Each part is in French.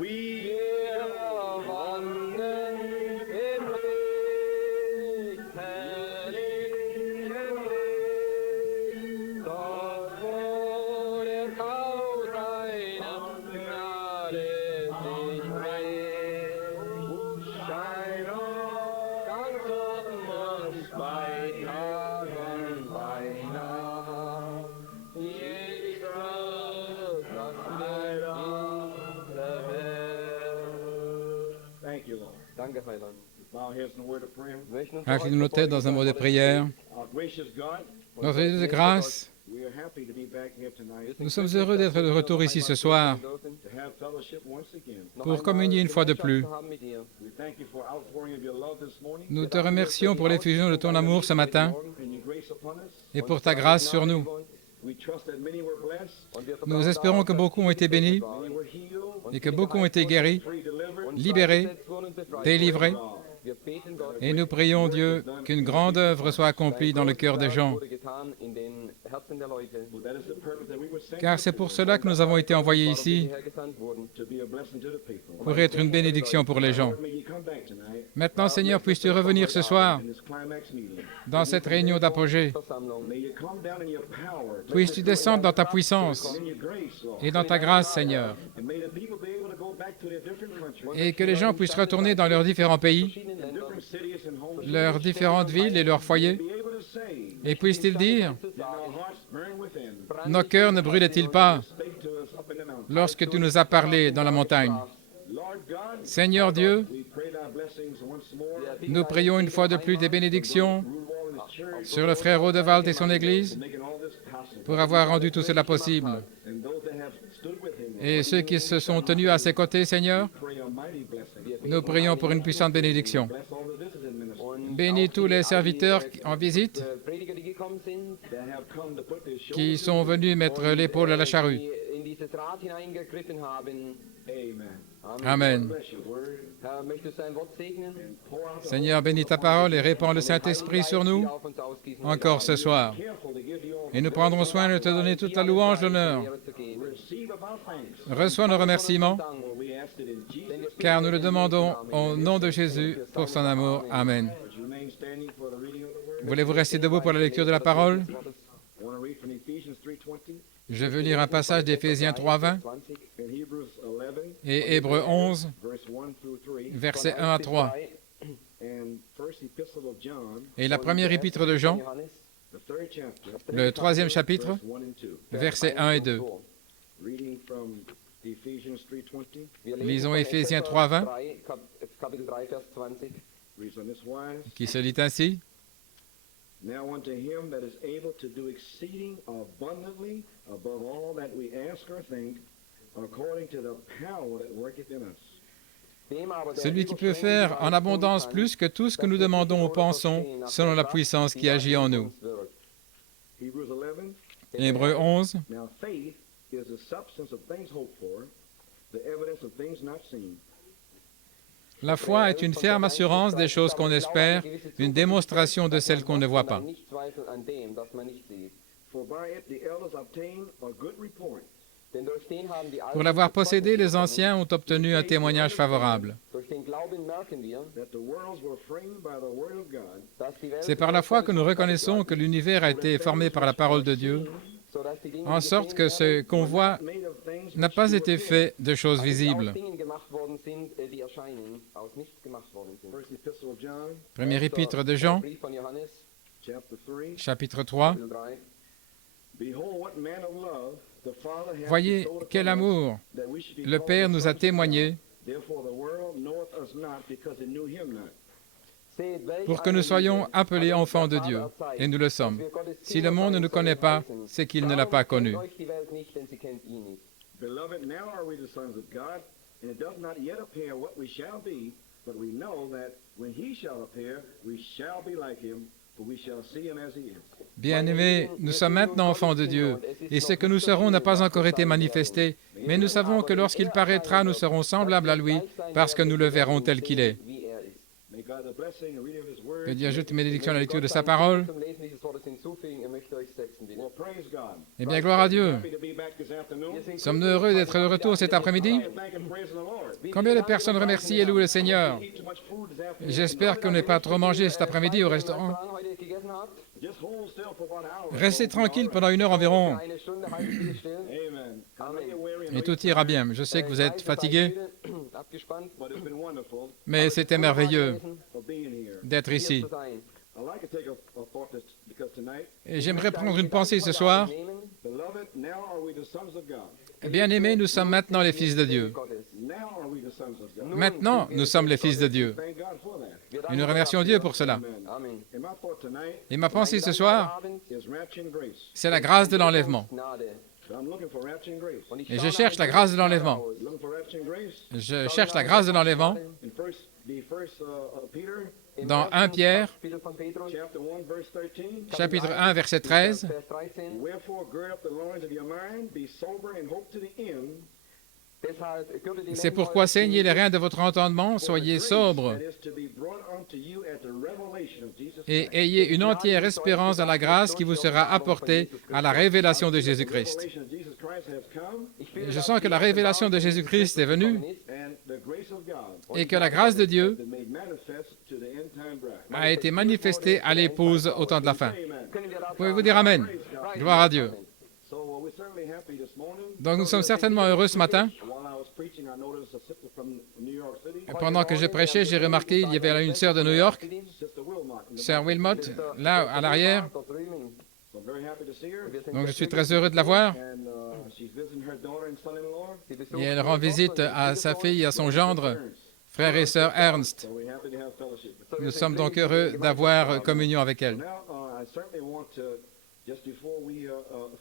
Wir wandeln im Licht, herrlichen Licht, dort wo der Tau seiner Gnade sich bricht. Schein uns ganz uns bei Tag und bei Nacht. Jesus, das Licht der Welt. Thank you, Lord. Danke, Heiland. Bow our heads in a word of prayer. Inclinons nos têtes dans un mot de prière. Our gracious God, Notre Dieu de grâce, we are happy to be back here tonight nous sommes heureux d'être de retour ici ce soir to have fellowship once again. pour communier une fois de plus. We thank you for outpouring of your love this morning Nous te remercions pour l'effusion de ton amour ce matin and your grace upon us. et pour ta grâce sur nous. We trust that many were blessed, Nous espérons que beaucoup ont été bénis many were healed, et que beaucoup ont été guéris, free delivered, libérés, délivrés. all. Et nous prions, Dieu, qu'une grande œuvre soit accomplie dans le cœur des gens, For that is the purpose that we were sent car c'est pour cela que nous avons été envoyés ici, to be a blessing to the people. pour être une bénédiction pour les gens. May you come back tonight Maintenant, Seigneur, puisses-tu revenir ce soir in this climax meeting. dans cette réunion d'apogée. May you come down in your power, Puisses-tu descendre dans ta puissance in your grace, Lord. et dans ta grâce, Seigneur, And may the people be able to go back to their different countries, et que les gens puissent retourner dans leurs différents pays, different cities and homes, leurs différentes villes et leurs foyers, be able to say, et puissent-ils dire, that our hearts burn within. nos cœurs ne brûlaient-ils pas Speak to us up in the mountain. lorsque tu nous as parlé dans la montagne? Lord God, Seigneur Dieu, we pray thy blessings once more. nous prions une fois de plus des bénédictions Rule all in the church, sur le frère Rodewald et son Église making all this possible. pour avoir rendu tout cela possible. And those that have stood with him, Et ceux qui se sont tenus à ses côtés, Seigneur, pray a mighty blessing. nous prions pour une puissante bénédiction. Bless all the visiting ministers Bénis tous les serviteurs en visite Prediger, die gekommen sind, that have come to put their qui shoulders. sont venus mettre l'épaule à la charrue. die in dieses Rad hineingegriffen haben. Amen. Amen. Bless your word Herr, möchtest du ein Wort segnen? and pour out the Seigneur, bénis ta parole et répands le Saint-Esprit sur nous Auf uns ausgießen, encore ce soir. careful to give you all Et nous prendrons soin de te donner toute la louange, l'honneur. Ehre zu geben. receive of our thanks. Reçois nos remerciements, Dank. For we ask it in Jesus' car nous le demandons au nom de Jésus pour son amour. Amen. name. Would you remain standing for the reading of the word? Voulez-vous rester debout pour la lecture de la parole? I want to read from Ephesians 3:20 Je veux lire un passage d'Éphésiens 3:20 20, and Hebrews 11, et Hébreux 11, verse 1 through 3, versets 1 à 3. and First Epistle of John, Et la première épître de Jean, Johannes, the third chapter, le troisième chapitre, verse 1 and 2. versets 1 et 2. Reading from Ephesians 3:20, Wir lesen Lisons von Éphésiens Epheser 3:20, 3, Kapitel 3, Vers 20. reads on this wise. qui se lit ainsi. Now unto him that is able to do exceeding abundantly above all that we ask or think, according to the power that worketh in us. Dem aber, der Celui qui peut faire en abondance plus que tout ce que nous demandons ou pensons, selon la puissance qui agit en nous. Hebrews 11, Hébreux 11. now faith is the substance of things hoped for, the evidence of things not seen. La foi est une ferme assurance des choses qu'on espère, une démonstration de celles qu'on ne voit pas. Nicht zweifeln an dem, das man nicht sieht. For by it the elders obtained a good report. Denn durch den haben die Pour Alten l'avoir possédé, les anciens ont obtenu un témoignage favorable. durch den Glauben merken wir, That the worlds were framed by the word of God, dass die Welt C'est par la foi que nous reconnaissons que l'univers a été formé par la parole de Dieu, sodass die Dinge en sorte que ce qu'on voit made of things n'a pas été fait de choses aus visibles. Dingen gemacht worden sind, die erscheinen, aus nichts gemacht worden sind. First Epistle of John, Premier épître de Jean, Brief von Johannes, chapter 3. chapitre 3. Kapitel 3. Behold, what manner of love the Father hath Voyez bestowed quel upon us, amour that we should be le called Père the nous a sons of témoigné God. Therefore the world knoweth us not, because it knew him not. Seht, welch pour que eine nous soyons Liebe appelés hat uns enfants de der Dieu. Vater erzeigt, Et nous le dass sommes. wir Gottes Si le Kinder monde ne sein nous connaît pas, heißen. c'est qu'il ne l'a pas Darum connu. kennt euch die Welt nicht, denn sie kennt ihn nicht. Beloved, now are we the sons of God, and it does not yet appear what we shall be, but we know that when he shall appear, we shall be like him, for we shall see him as he is. Bien-aimés, nous sommes maintenant enfants de Dieu, et ce que nous serons n'a pas encore été manifesté, mais nous savons que lorsqu'il paraîtra, nous serons semblables à lui, parce que nous le verrons tel qu'il est. Wie er ist. May God Que Dieu ajoute une bénédiction à la lecture de sa parole. Zum Lesen dieses Wortes hinzufügen. Möchte euch setzen, bitte. Well, praise God. Eh bien, gloire à Dieu. Happy to be back this afternoon. Sommes-nous heureux d'être de retour cet après-midi? Thank and praise the Lord. Combien de personnes remercient et louent le Seigneur? Eat too much food this afternoon. J'espère qu'on n'est pas trop mangé cet après-midi au restaurant. Heute gegessen habt. Just hold still for about an hour. Restez tranquille pendant 1 heure environ. Eine Stunde haltet bitte still. Amen. I know you're weary and Et tout ira bien. Je sais que vous êtes fatigué, Abgespannt. but it's been wonderful mais c'était merveilleux for being here. d'être ici. Zu sein. I'd like to take a thought because tonight, Et j'aimerais prendre une pensée ce soir. beloved, now are we the sons of God. Bien-aimés, nous sommes maintenant les fils de Dieu. Now are we the sons of God. Maintenant, nous sommes les fils de Dieu. Thank God for that. Et nous remercions Dieu pour cela. Amen. Amen. And my thought tonight Et ma pensée ce soir, is rapture and grace. c'est la grâce de l'enlèvement. Gnade. So I'm looking for rapture and grace. Und ich Et schaue je nach cherche la dem grâce de Gnade l'enlèvement. aus. Looking for rapture and grace. Je cherche la grâce de l'enlèvement The first Peter, Im dans ersten 1 Pierre, Kapitel von Petrus, chapter 1, verse 13. chapitre 1, verset 13. Vers 13. Wherefore gird up the loins of your mind, be sober and hope to the end. Deshalb gürtet die C'est Lenden pourquoi eures saignez les Sinnes reins de votre entendement, For the soyez grace sobres that is to be brought unto you at the revelation of Jesus et Christ. ayez une entière espérance dans la grâce qui vous sera apportée à la révélation de The Jésus-Christ. revelation of Jesus Christ has come, Ich Et will, je dass sens que la die révélation de Jésus-Christ est venue and the grace of God et que la grâce de Dieu has been made manifest to the end time bride. a été manifestée à l'épouse au temps de la fin. Amen. können wir dazu Pouvez-vous dire Amen? Gloire à Dieu. So we're certainly happy this morning. Donc nous sommes certainement heureux ce matin. While I was preaching, I noticed a sister from New York City, Pendant que je prêchais, j'ai remarqué qu'il y avait là une sœur de New York, Sister Wilmot. in the sœur back. Wilmot, là à l'arrière. dort drüben. So I'm very happy to see her. Wir sind Donc je sehr suis glücklich, très heureux de la voir. And she's visiting her daughter and son-in-law. sie besucht Et elle ihre rend Tochter visite und ihre à sa Schwiegersohn. fille et à son gendre, frère et sœur Ernst. So we're happy to have fellowship. So, wir Nous sind sommes donc glücklich, heureux gemeinsam d'avoir zu haben. communion avec elle. Now, I certainly want to, just before we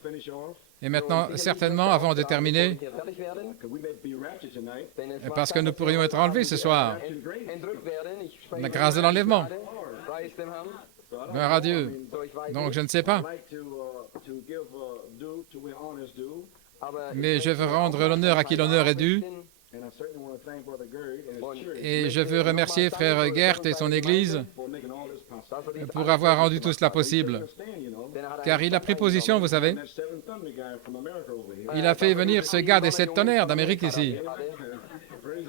finish off, Et maintenant, certainement, avant de terminer, Fertig werden, because we may be raptured tonight, denn es parce mag que nous sein, dass pourrions wir être enlevés ce soir, entrückt werden. Ich spreche la von grâce de l'enlèvement. Gnade. Preis dem Herrn. so I don't Gloire à know, Dieu. I mean, So, ich weiß Donc nicht, je ne sais I'd pas, like to give due to where honor is due, aber mais ich je veux möchte rendre auch l'honneur à qui l'honneur est dû. richten. and I certainly want to thank Brother Gerd and his church Et je veux remercier frère Gert et son Église for making all this possible. dass er dies pour avoir rendu tout cela He possible. understand, you know, Denn er hat Car einen il a pris position, vous savez. that Seven Thunder guy from America over here. Il a fait venir ce gars des 7 tonnerres d'Amérique ici. Praise the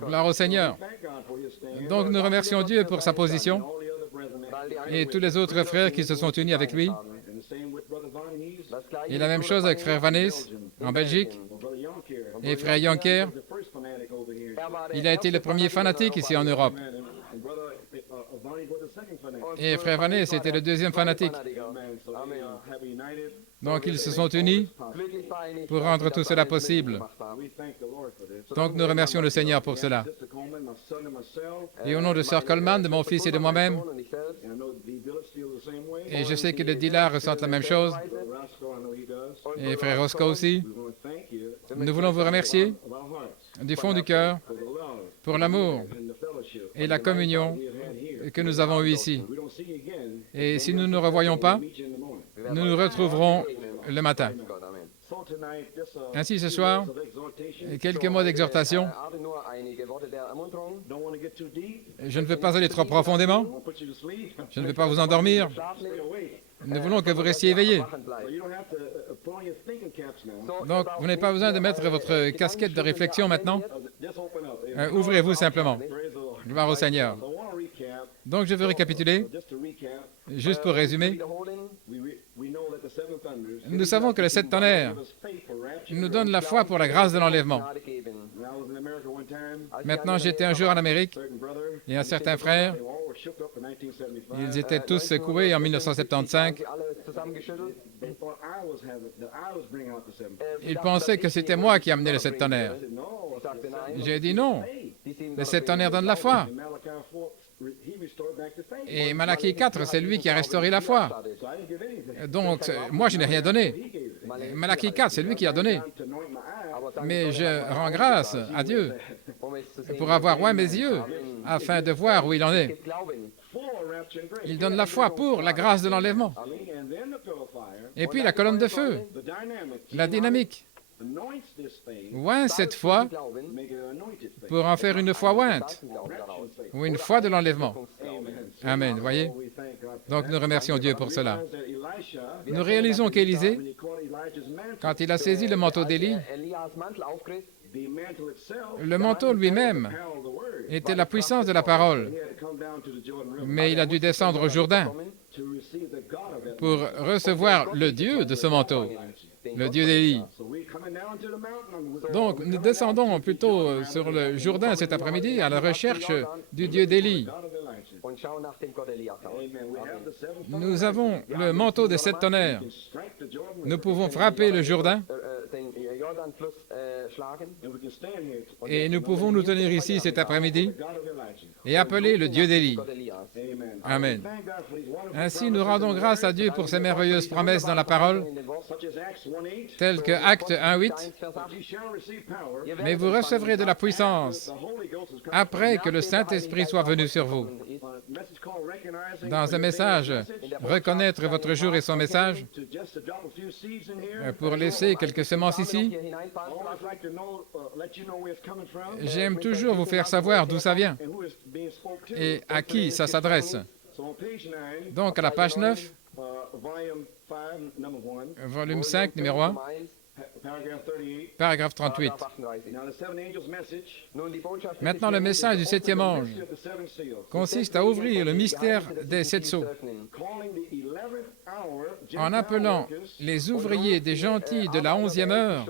Lord. Gloire au Seigneur. Thank God for his stand. Donc nous remercions Dieu pour sa position All the other brethren. weil die et tous les autres frères qui se sont unis avec lui. And the same with Brother Von Hees, Das Gleiche Et la même chose avec frère Vanessa en Belgique or Brother Yonker. et frère Jonker. The first fanatic over here. Er war der Il a été le premier fanatique ici en Europe. Amen. And Brother Vonnie was the second fanatic. Et frère Vanessa était le deuxième fanatique. Amen. So they have united. Donc ils se sont unis glücklich vereinigt, pour rendre tout cela possible. We thank the Lord for this. Donc nous remercions le Seigneur pour cela. Sister Coleman, my son and myself, Et au nom de sœur Coleman, de mon fils et de moi-même, und ich selbst, and I know the Village feels the same way. et je sais que le dealer ressent la même chose, Brother Roscoe, I know he does. et frère Roscoe aussi, We want to thank you nous voulons vous remercier of our hearts du fond du cœur for the love pour l'amour and the fellowship et la communion we have had here. que nous avons eue ici. We don't see you again. Et si nous ne nous revoyons pas, Meet you in the morning. nous nous retrouverons le matin. Gott, Amen. So tonight, just Ainsi ce soir, of exhortation. quelques mots d'exhortation. Habe nur einige Worte der Ermunterung. Don't want to get too deep. Je ne veux pas aller trop profondément, Won't put you to sleep. je ne veux pas vous endormir, Schlaflich, Stay awake. nous voulons que vous restiez éveillés. wachen So bleibt. you don't have to put on your thinking caps now. So, Donc vous n'avez pas besoin de mettre votre casquette de réflexion maintenant. Just open up. Amen. Ouvrez-vous simplement. Praise the Lord. Gloire au Seigneur. So I want to recap. Donc je veux récapituler, Just to recap, juste pour résumer. wiederholen, we know that the seven thunders Nous savons que les 7 tonnerres give us faith for rapture. nous donnent la foi pour la grâce de l'enlèvement. Gnade geben. When I was in America one time, Als ich Maintenant, an- j'étais un jour en Amérique certain brother, et un certain frère, they all were shook up in 1975. ils étaient tous secoués en 1975. Sie alle zusammengeschüttelt. They thought that I was bringing out the seven. Ils pensaient que c'était moi qui amenais les 7 tonnerres. I said, no, Ich sagte nein. J'ai dit non, Die sieben les 7 tonnerres donnent la foi. in Malachi 4, he restored back the faith. Et Malachie 4, c'est lui qui a restauré la foi. So I didn't give anything. Donc moi, je n'ai rien donné. He gave it. Malachie 4, c'est lui qui a donné. Time to anoint my eyes. Aber dank Mais Gott, je rends grâce à Dieu um es zu sehen. pour avoir oint mes yeux afin de voir où il en est. Gibt Glauben. For rapture and grace. Il donne la foi pour la grâce de l'enlèvement. And then the pillar of fire, Et puis la colonne de feu, the dynamic, la dynamique, anoints this thing oint cette foi make it an anointed faith. pour en faire une foi ointe Glauben daraus. ou une foi de l'enlèvement. Amen, voyez. We thank God for Donc that. nous remercions Dieu pour cela. Realize that Elisha, Nous réalisons qu'Élisée, when he caught Elijah's mantle, quand il a saisi le manteau d'Élie, Elias Mantel aufgriff, the mantle itself, le manteau lui-même power of the word, était la puissance de la parole, he had to come down to the Jordan River mais il a dû descendre au Jourdain to receive the God of that pour recevoir le Dieu de ce manteau, le Dieu d'Élie. So we're coming down to the mountain. Donc nous descendons plutôt sur le Jourdain cet après-midi à la recherche du Dieu d'Élie. God of Elijah. und schauen nach dem Gott Elias aus. Amen. We have the seven Nous avons le manteau des 7 tonnerres. can strike the Jordan Nous River, pouvons frapper le Jourdain Den Jordanfluss schlagen and we can stand here et nous pouvons nous tenir ici cet après-midi God of Elijah. et appeler le Dieu d'Élie. Gott Elias. Amen. Amen. Thank God for these wonderful Ainsi, nous rendons grâce à Dieu pour ces merveilleuses promesses dans la parole, In den Wort, such as Acts 1:8. telles que Acte 1:8. 1 Vers 8. You shall receive power. Ihr werdet Mais vous recevrez de la puissance The Holy Ghost is coming. après que le Saint-Esprit soit venu sur vous. Message called Recognizing Dans un message, reconnaître votre jour et son message, to just to drop a few seeds in here. pour laisser quelques semences ici. hier hineinfallen I always like to know, let you know where it's coming from J'aime toujours vous faire savoir d'où ça vient and who is being spoke to. et à qui ça s'adresse. So on page 9, Donc à la page 9, volume 5, number 1, volume 5, numéro 1, paragraph 38. paragraphe 38. Paragraph 38. Now the seven angels' message, Nun, die Botschaft des Maintenant, le message du septième ange of the seven seals, consiste à ouvrir le mystère des 7 sceaux calling the 11th hour en appelant les ouvriers des gentils de la 11e heure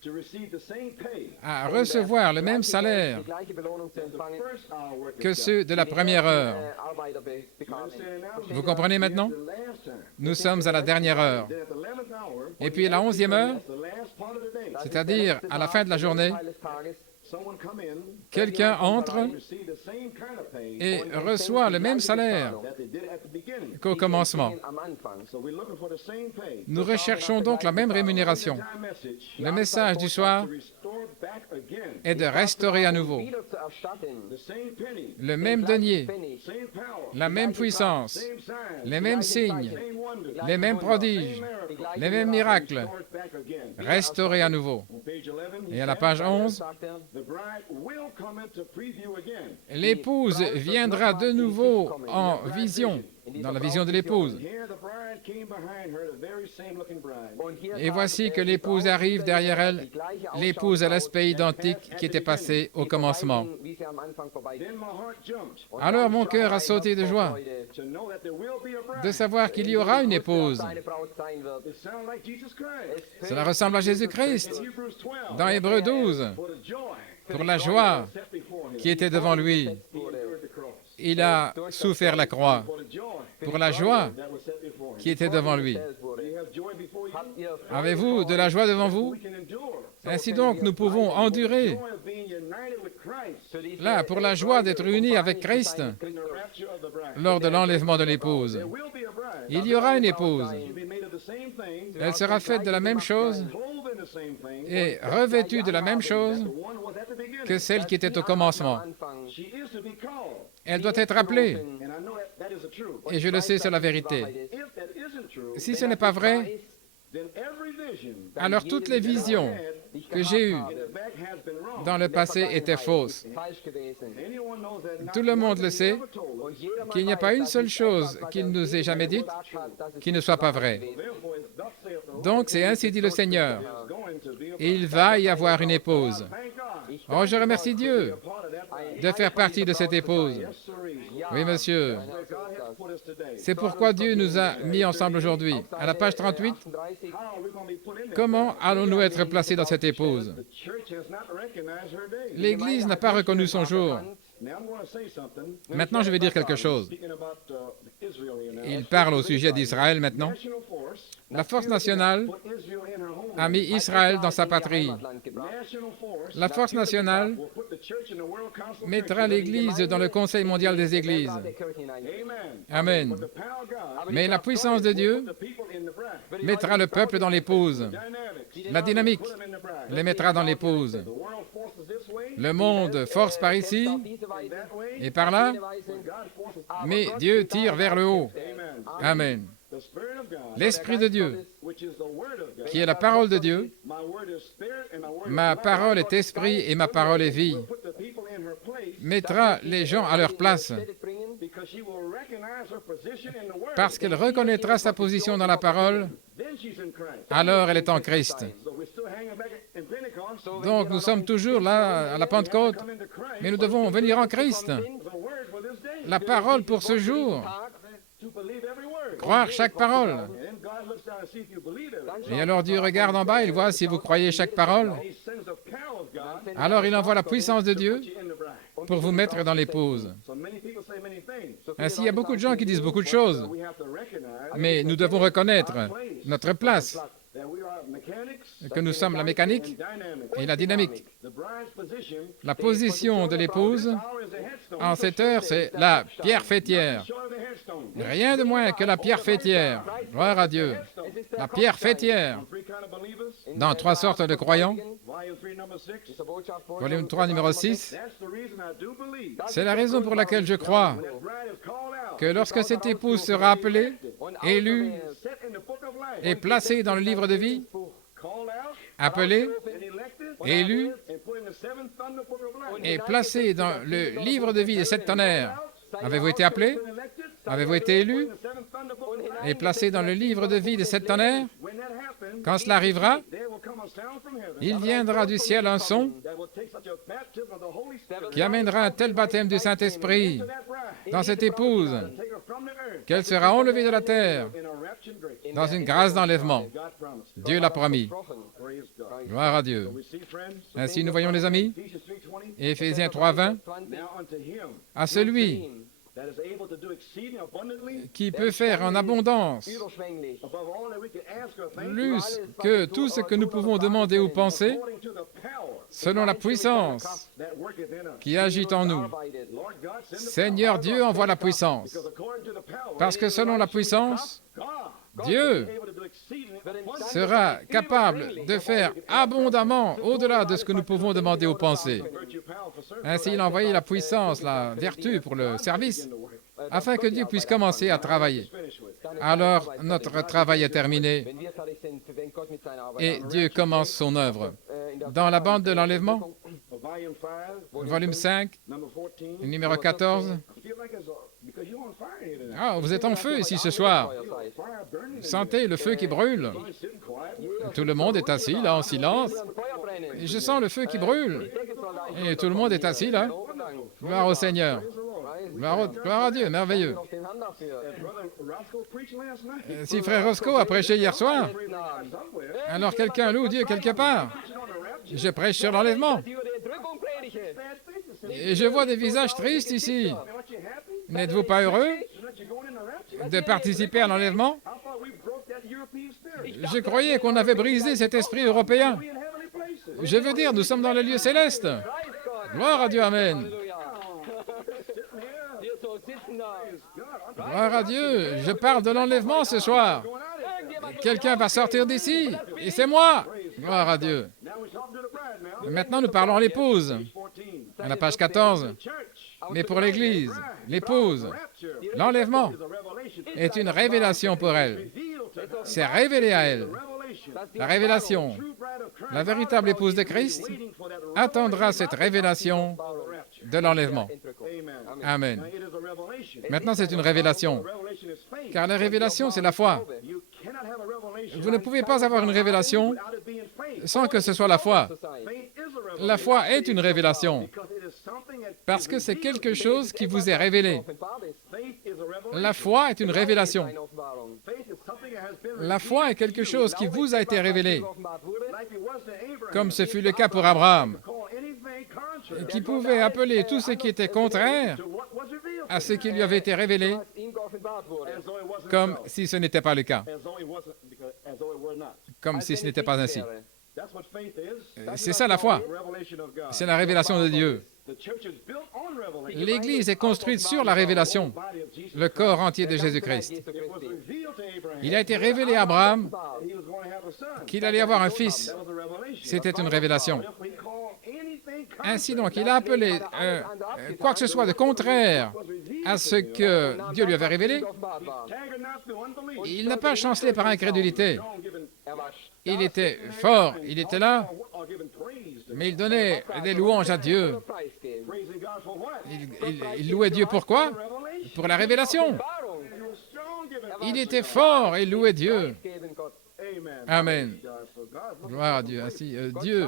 to receive the same pay à recevoir le même salaire die gleiche Belohnung zu the empfangen, first hour workers que ceux de la première heure. Arbeiter bekamen. understand now? Vous comprenez maintenant? The last time. Nous sommes à la dernière heure. Then at the 11th hour, Et puis à la 11e heure, the last part of the day, c'est-à-dire à la fin de la journée, Teil des Tages, someone come in, quelqu'un entre receive the same kind of pay et reçoit le même salaire that they did at the beginning. qu'au commencement. am Anfang. So we're looking for the same pay. Nous recherchons donc la même rémunération. Time message Le message du soir to restore back again est de restaurer à nouveau Wieder zu erstatten, the same penny, le même denier, Pfennig, same power, la même puissance, same sign, les mêmes signes, same wonder, les mêmes prodiges, les mêmes miracles, restored back again. restaurés à nouveau. On page 11, Et à la page 11, sagt er, the bride will come into preview again. l'épouse viendra de nouveau en vision, dans la vision de l'épouse. Here the bride came behind her, the very same looking bride. und hier Et voici que l'épouse arrive derrière elle, l'épouse à l'aspect identique qui était passé au commencement. wie sie am Anfang vorbei Then my heart jumped Alors mon cœur a sauté de joie to know that there will be a bride. de savoir qu'il y aura une épouse. seine Braut sein wird. It sounds like Jesus Christ. Cela ressemble à Jésus-Christ Hebrews 12. dans Hébreux 12, For the joy pour la joie set before him. qui était devant lui. He endured the cross. Il a souffert la croix For the joy pour la joie that was set before him. qui était devant lui. Do you have joy before you? Habt ihr Avez-vous de la joie devant vous? We can endure. Ainsi donc, nous pouvons endurer. Joy of being united with Christ Là, pour la joie d'être unis avec Christ in the rapture of the bride. lors de l'enlèvement de l'épouse. There will be a bride. Il y aura une épouse. She'll be made of the same thing, Elle sera faite de la même chose clothed in the same thing, et revêtue de la même chose the one was at the beginning. que celle qui était au commencement. Anfang She is to be called. Elle doit être appelée. And I know that is the truth. Et je le sais, c'est la vérité. If that isn't true, Si ce n'est pas vrai, then every vision alors toutes les visions que j'ai eues in the back has been wrong. dans le passé étaient fausses. falsch gewesen. Anyone knows that not Tout le monde le sait, ever told us. Und jedermann qu'il n'y a weiß, pas une dass seule nicht chose etwas, was qu'il er nous ait jamais dite gesagt hat, dass es qui ne soit pas vraie. Therefore, it's thus saith the Lord, Donc c'est ainsi dit le Seigneur. there's going to be a Et il va y avoir une épouse. Thank God. Oh, je remercie Dieu Part of that bride. de faire partie de cette épouse. Yes, sirree. Oui, monsieur. Where God has put us today. C'est pourquoi Dieu nous a mis ensemble aujourd'hui. À la page 38, 38, How are we going to be put in there? comment allons-nous être placés dans cette épouse? The church has not recognized her day. L'Église n'a pas reconnu son jour. Now I'm going to say something. Maintenant, je vais dire quelque chose. Speaking about Israel here now. Il parle au sujet d'Israël maintenant. National force La force nationale put Israel in her home. a mis Israël dans sa patrie. Heimatland gebracht. National force La force nationale will put the church in the World Council of mettra Churches. l'Église dans le Conseil mondial des Églises. Der Kirche hinein. Amen. Amen. The power of God Mais la puissance de Dieu the people in the bride. mettra le peuple dans l'épouse. Dynamics. La dynamique Put them in the bride. les mettra dans l'épouse. The world forces this way. Le monde force par ici Auf diese Weise, That way. et par là, diese Weise, God forces. mais Dieu tire vers le haut. Amen. Amen. The Spirit of God, L'Esprit de Dieu, which is the Word of God. qui est la parole de Dieu, My word is spirit and my word Ma parole est esprit et ma parole est vie. Mettra les gens à leur place parce qu'elle reconnaîtra sa position dans la parole, alors elle est en Christ. Donc nous sommes toujours là à la Pentecôte, mais nous devons venir en Christ. La parole pour ce jour, croire chaque parole. Et alors Dieu regarde en bas, il voit si vous croyez chaque parole. Alors il envoie la puissance de Dieu pour vous mettre dans l'épouse. Ainsi, il y a beaucoup de gens qui disent beaucoup de choses, mais nous devons reconnaître notre place, que nous sommes la mécanique et la dynamique. La position de l'épouse en cette heure, c'est la pierre fêtière. Rien de moins que la pierre fêtière. Gloire à Dieu. La pierre fêtière. Dans 3 sortes de croyants. Volume 3, numéro 6. C'est la raison pour laquelle je crois que lorsque cette épouse sera appelée, élue et placée dans le livre de vie, appelée, élue et placée dans le livre de vie des 7 tonnerres. Avez-vous été appelé? Avez-vous été élu et placé dans le livre de vie des 7 tonnerres? Quand cela arrivera, il viendra du ciel un son qui amènera un tel baptême du Saint-Esprit dans cette épouse qu'elle sera enlevée de la terre dans une grâce d'enlèvement. Dieu l'a promis. Gloire à Dieu. Ainsi, nous voyons, les amis, Éphésiens 3:20, à celui qui peut faire en abondance plus que tout ce que nous pouvons demander ou penser, selon la puissance qui agit en nous. Seigneur Dieu envoie la puissance, parce que selon la puissance, Dieu sera capable de faire abondamment au-delà de ce que nous pouvons demander ou penser. Ainsi, il a envoyé la puissance, la vertu pour le service, afin que Dieu puisse commencer à travailler. Alors, notre travail est terminé et Dieu commence son œuvre. Dans la bande de l'enlèvement, volume 5, numéro 14, ah, vous êtes en feu ici ce soir. Vous sentez le feu qui brûle. Tout le monde est assis là en silence. Et je sens le feu qui brûle. Et tout le monde est assis là. Gloire au Seigneur. Gloire à Dieu, merveilleux. Si frère Roscoe a prêché hier soir, alors quelqu'un loue Dieu quelque part. Je prêche sur l'enlèvement. Et je vois des visages tristes ici. N'êtes-vous pas heureux de participer à l'enlèvement? Je croyais qu'on avait brisé cet esprit européen. Je veux dire, nous sommes dans le lieu céleste. Gloire à Dieu, amen. Gloire à Dieu, je parle de l'enlèvement ce soir. Quelqu'un va sortir d'ici, et c'est moi. Gloire à Dieu. Maintenant, nous parlons à l'épouse, à la page 14. Mais pour l'Église, l'épouse, l'enlèvement est une révélation pour elle. C'est révélé à elle. La révélation, la véritable épouse de Christ, attendra cette révélation de l'enlèvement. Amen. Maintenant, c'est une révélation, car la révélation, c'est la foi. Vous ne pouvez pas avoir une révélation sans que ce soit la foi. La foi est une révélation, parce que c'est quelque chose qui vous est révélé. La foi est une révélation. La foi est quelque chose qui vous a été révélé, comme ce fut le cas pour Abraham, qui pouvait appeler tout ce qui était contraire à ce qui lui avait été révélé, comme si ce n'était pas le cas, comme si ce n'était pas ainsi. C'est ça la foi. C'est la révélation de Dieu. L'Église est construite sur la révélation, le corps entier de Jésus-Christ. Il a été révélé à Abraham qu'il allait avoir un fils. C'était une révélation. Ainsi donc, il a appelé quoi que ce soit de contraire à ce que Dieu lui avait révélé. Il n'a pas chancelé par incrédulité. Il était fort, il était là, Mais il donnait des louanges à Dieu. Praising God for what? Il louait Dieu pourquoi? Revelation. Pour la révélation. He was strong giving Il était fort et louait Dieu. Amen. Amen. God for God. Gloire à Dieu. Ainsi, Dieu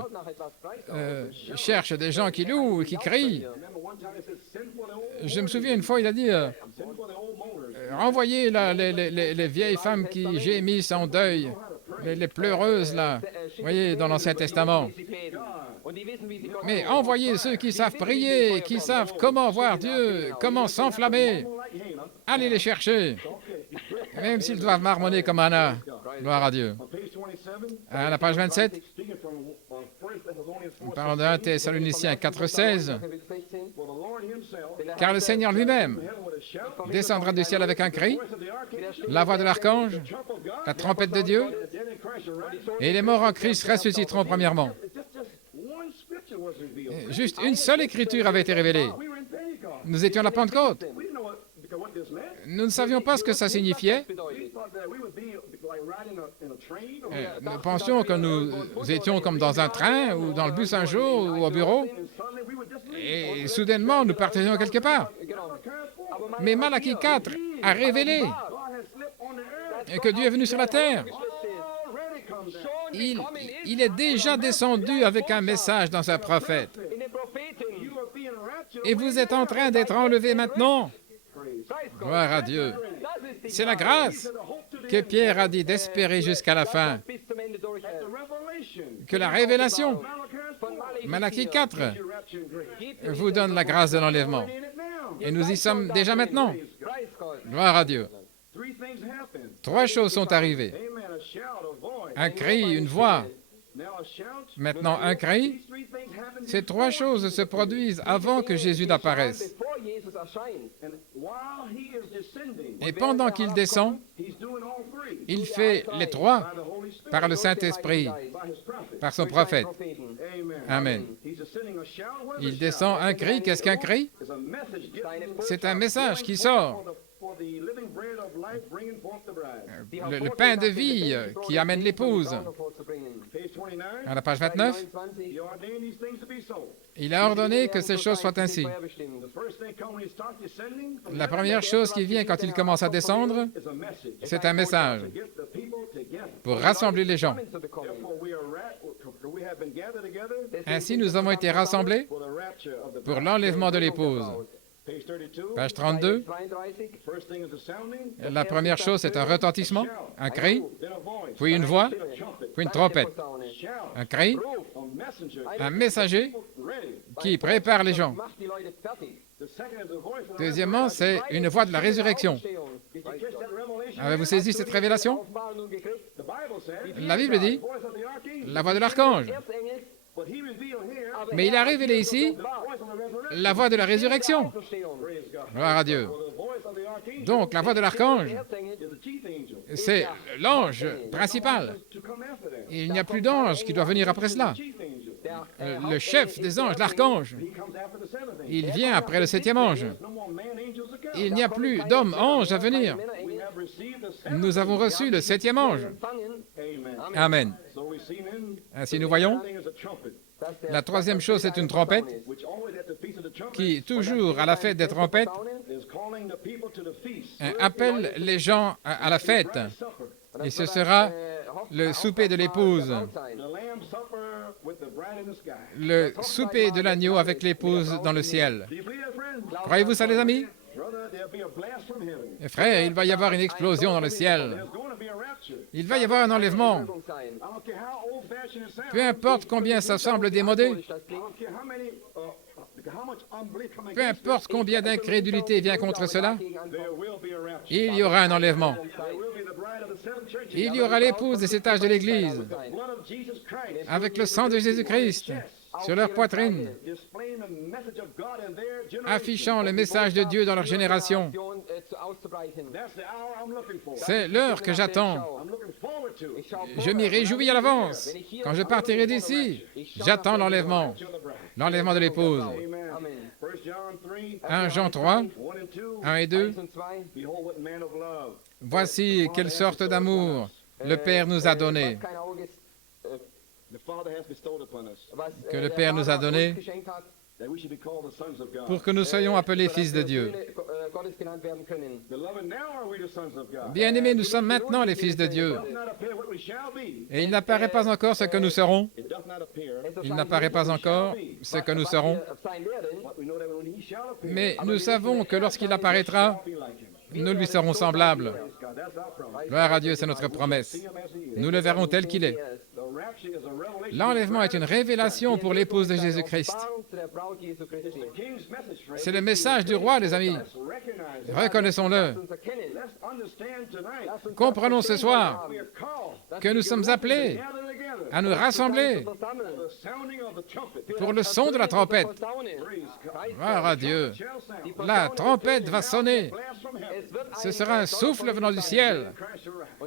cherche des gens qui louent et qui crient. Remember one time it said, send for the old, Je me souviens une fois, il a dit send for the old mourners. renvoyez là, les vieilles femmes qui gémissent en deuil, les pleureuses là. Vous voyez, dans l'Ancien Testament. Mais envoyez ceux qui savent prier, qui savent comment voir Dieu, comment s'enflammer. Allez les chercher. Même s'ils doivent marmonner comme Anna. Gloire à Dieu. On page 27, À la page 27, speaking from 1 Thessalonians nous 4, parlons de 1 Thessaloniciens 4,16. for the Lord himself, Car le Seigneur lui-même heaven with a shout, descendra du ciel avec un cri, voice of the archangel, la voix de l'archange, trump of God, la trompette de Dieu, the dead in Christ shall rise. et les morts en Christ ressusciteront premièrement. Just one scripture was revealed. Juste une seule écriture avait été révélée. We were in Pentecost. Nous étions à la Pentecôte. We didn't know what this meant. Nous ne savions pas ce que ça signifiait. We thought that we would be like riding in a train or Nous pensions que nous étions comme dans un train ou dans le bus un jour ou au bureau. and suddenly we would just leave. Et soudainement, nous partions quelque part. Mais Malachie 4 a révélé God has slipped on the earth. que Dieu est venu sur la terre. Already come down. Il est déjà descendu avec un message dans un prophète. You are being raptured. Et vous êtes en train d'être enlevé maintenant. Praise. Gloire à Dieu. C'est la grâce que Pierre a dit d'espérer jusqu'à la fin. The revelation. Que la révélation, Malachie 4, Your rapture and grace. vous donne la grâce de l'enlèvement. In it now. Et nous y sommes déjà maintenant. Gloire à Dieu. Three things happen. 3 choses sont arrivées. Amen. A shout, a voice. Un cri, une voix. Now a shout. Maintenant, un cri. These three things happen. Ces 3 choses se produisent avant que Jésus n'apparaisse. And while he is descending, Et pendant qu'il descend, he's doing all three il fait les 3 by the Holy Spirit, par le Saint-Esprit, by his prophet. par son prophète. Amen. Amen. He's descending a shout. What is a Il shout? descend un cri. Qu'est-ce qu'un cri? It's a message given C'est un message qui sort. for the living bread of life, bringing forth the bride. Le pain de vie qui amène l'épouse. Page 29. À la page 29, He ordained these things to be so. il a ordonné que ces choses soient ainsi. The first thing comes when he starts descending from La heaven première chose qui vient quand il commence à descendre, is a message c'est un message to get the people together. pour rassembler les gens. Therefore, we have been gathered together Ainsi, nous avons été rassemblés for the rapture of the pour bride. l'enlèvement de l'épouse. Page 32. Page 32, First thing is a sounding, la première chose, c'est un retentissement, un cri, then a voice, puis une voix, a trumpet, puis une trompette. shout, Un cri, a messenger, un messager ready. qui prépare les gens. The second is a voice of the Deuxièmement, c'est une voix de la résurrection. Did you catch that revelation? Avez-vous saisi cette révélation? The Bible says, La Bible dit voice of the archangel, la voix de l'archange. but he revealed here Mais il a révélé ici the voice of the resurrection. la voix de la résurrection. Praise God. Gloire à Dieu. For the voice of the archangel Donc, la voix de l'archange, is the chief angel c'est l'ange principal. to come after them. Il n'y a plus d'ange qui doit venir après cela. Chief angel. Le chef des anges, l'archange, He comes after the seventh angel. il vient après le 7e ange. No more man angels to come. Il n'y a plus d'homme ange à venir. We have received the seventh. Nous avons reçu le 7e ange. Amen. Amen. So we see then, Ainsi, nous voyons, thing is a trumpet, la troisième chose, c'est une trompette which always at the feast of the trumpet qui, toujours à la fête des trompettes, is calling the people to the feast. appelle les gens à la fête. Supper. Et ce sera le souper de l'épouse, The lamb supper with the bride in the sky. le souper de l'agneau avec l'épouse dans le ciel. Do you believe that, friends? Croyez-vous ça, les amis? Brother, there'll be a blast from heaven. Et frères, il va y avoir une explosion dans le ciel. There's going to be a rapture. Il va y avoir un enlèvement. I don't care how old-fashioned it sounds. Peu importe combien ça semble démodé, I don't care how many, how much unbelief come peu against importe combien d'incrédulité vient contre cela, it, there will be a rapture. il y aura un enlèvement. There will be the bride of the seven churches. Il y aura l'épouse des 7 âges de l'Église, The blood of Jesus Christ. avec le sang de Jésus-Christ sur leur poitrine, Displaying the message of God in their generation. affichant le message de Dieu dans leur génération. That's the hour I'm looking for. C'est l'heure que j'attends. I'm looking forward to it. Je m'y réjouis à l'avance. Quand je partirai d'ici, j'attends l'enlèvement, l'enlèvement de l'épouse. Amen. 1 John 3, 1 Jean 3, 1 and 2. 1 et 2. Behold what man of love. Voici quelle sorte d'amour le Père nous a donné. The que le Père nous a donné pour que nous soyons appelés fils de Dieu. Bien-aimés, nous sommes maintenant les fils de Dieu. Et il n'apparaît pas encore ce que nous serons. Il n'apparaît pas encore ce que nous serons. Mais nous savons que lorsqu'il apparaîtra, nous lui serons semblables. Gloire à Dieu, c'est notre promesse. Nous le verrons tel qu'il est. L'enlèvement est une révélation pour l'épouse de Jésus-Christ. C'est le message du roi, les amis. Reconnaissons-le. Comprenons ce soir que nous sommes appelés à nous rassembler pour le son de la trompette. Gloire à Dieu. La trompette va sonner. Ce sera un souffle venant du ciel.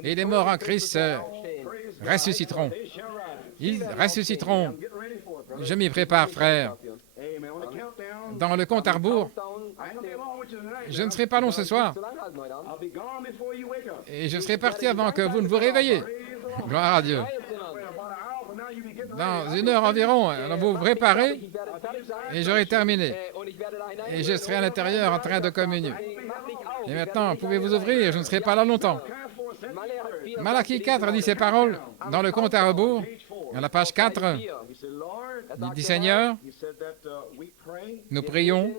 Et les morts en Christ ressusciteront. Ils ressusciteront. Je m'y prépare, frère. Dans le compte à rebours, je ne serai pas long ce soir. Et je serai parti avant que vous ne vous réveillez. Gloire à Dieu. Dans 1 heure environ, vous vous préparez et j'aurai terminé. Et je serai à l'intérieur en train de communier. Et maintenant, pouvez-vous ouvrir, je ne serai pas là longtemps. Malachie 4 dit ces paroles dans le compte à rebours, à la page 4. Il dit, Seigneur, nous prions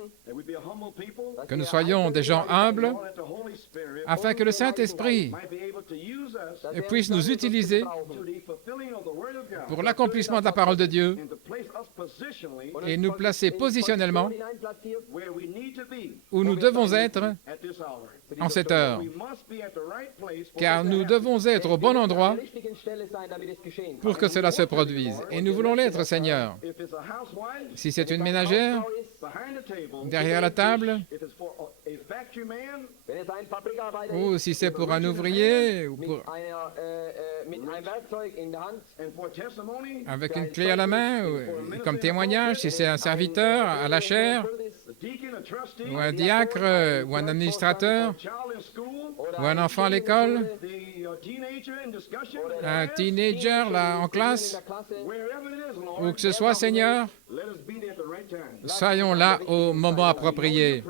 que nous soyons des gens humbles afin que le Saint-Esprit puisse nous utiliser pour l'accomplissement de la parole de Dieu et nous placer positionnellement où nous devons être en cette heure. Car nous devons être au bon endroit pour que cela se produise. Et nous voulons l'être, Seigneur. Si c'est une ménagère, derrière la table, ou si c'est pour un ouvrier, ou pour... avec une clé à la main, ou comme témoignage, si c'est un serviteur à la chaire, ou un diacre, ou un administrateur, ou un enfant à l'école, un teenager là en classe, où que ce soit, Seigneur, soyons là au moment approprié,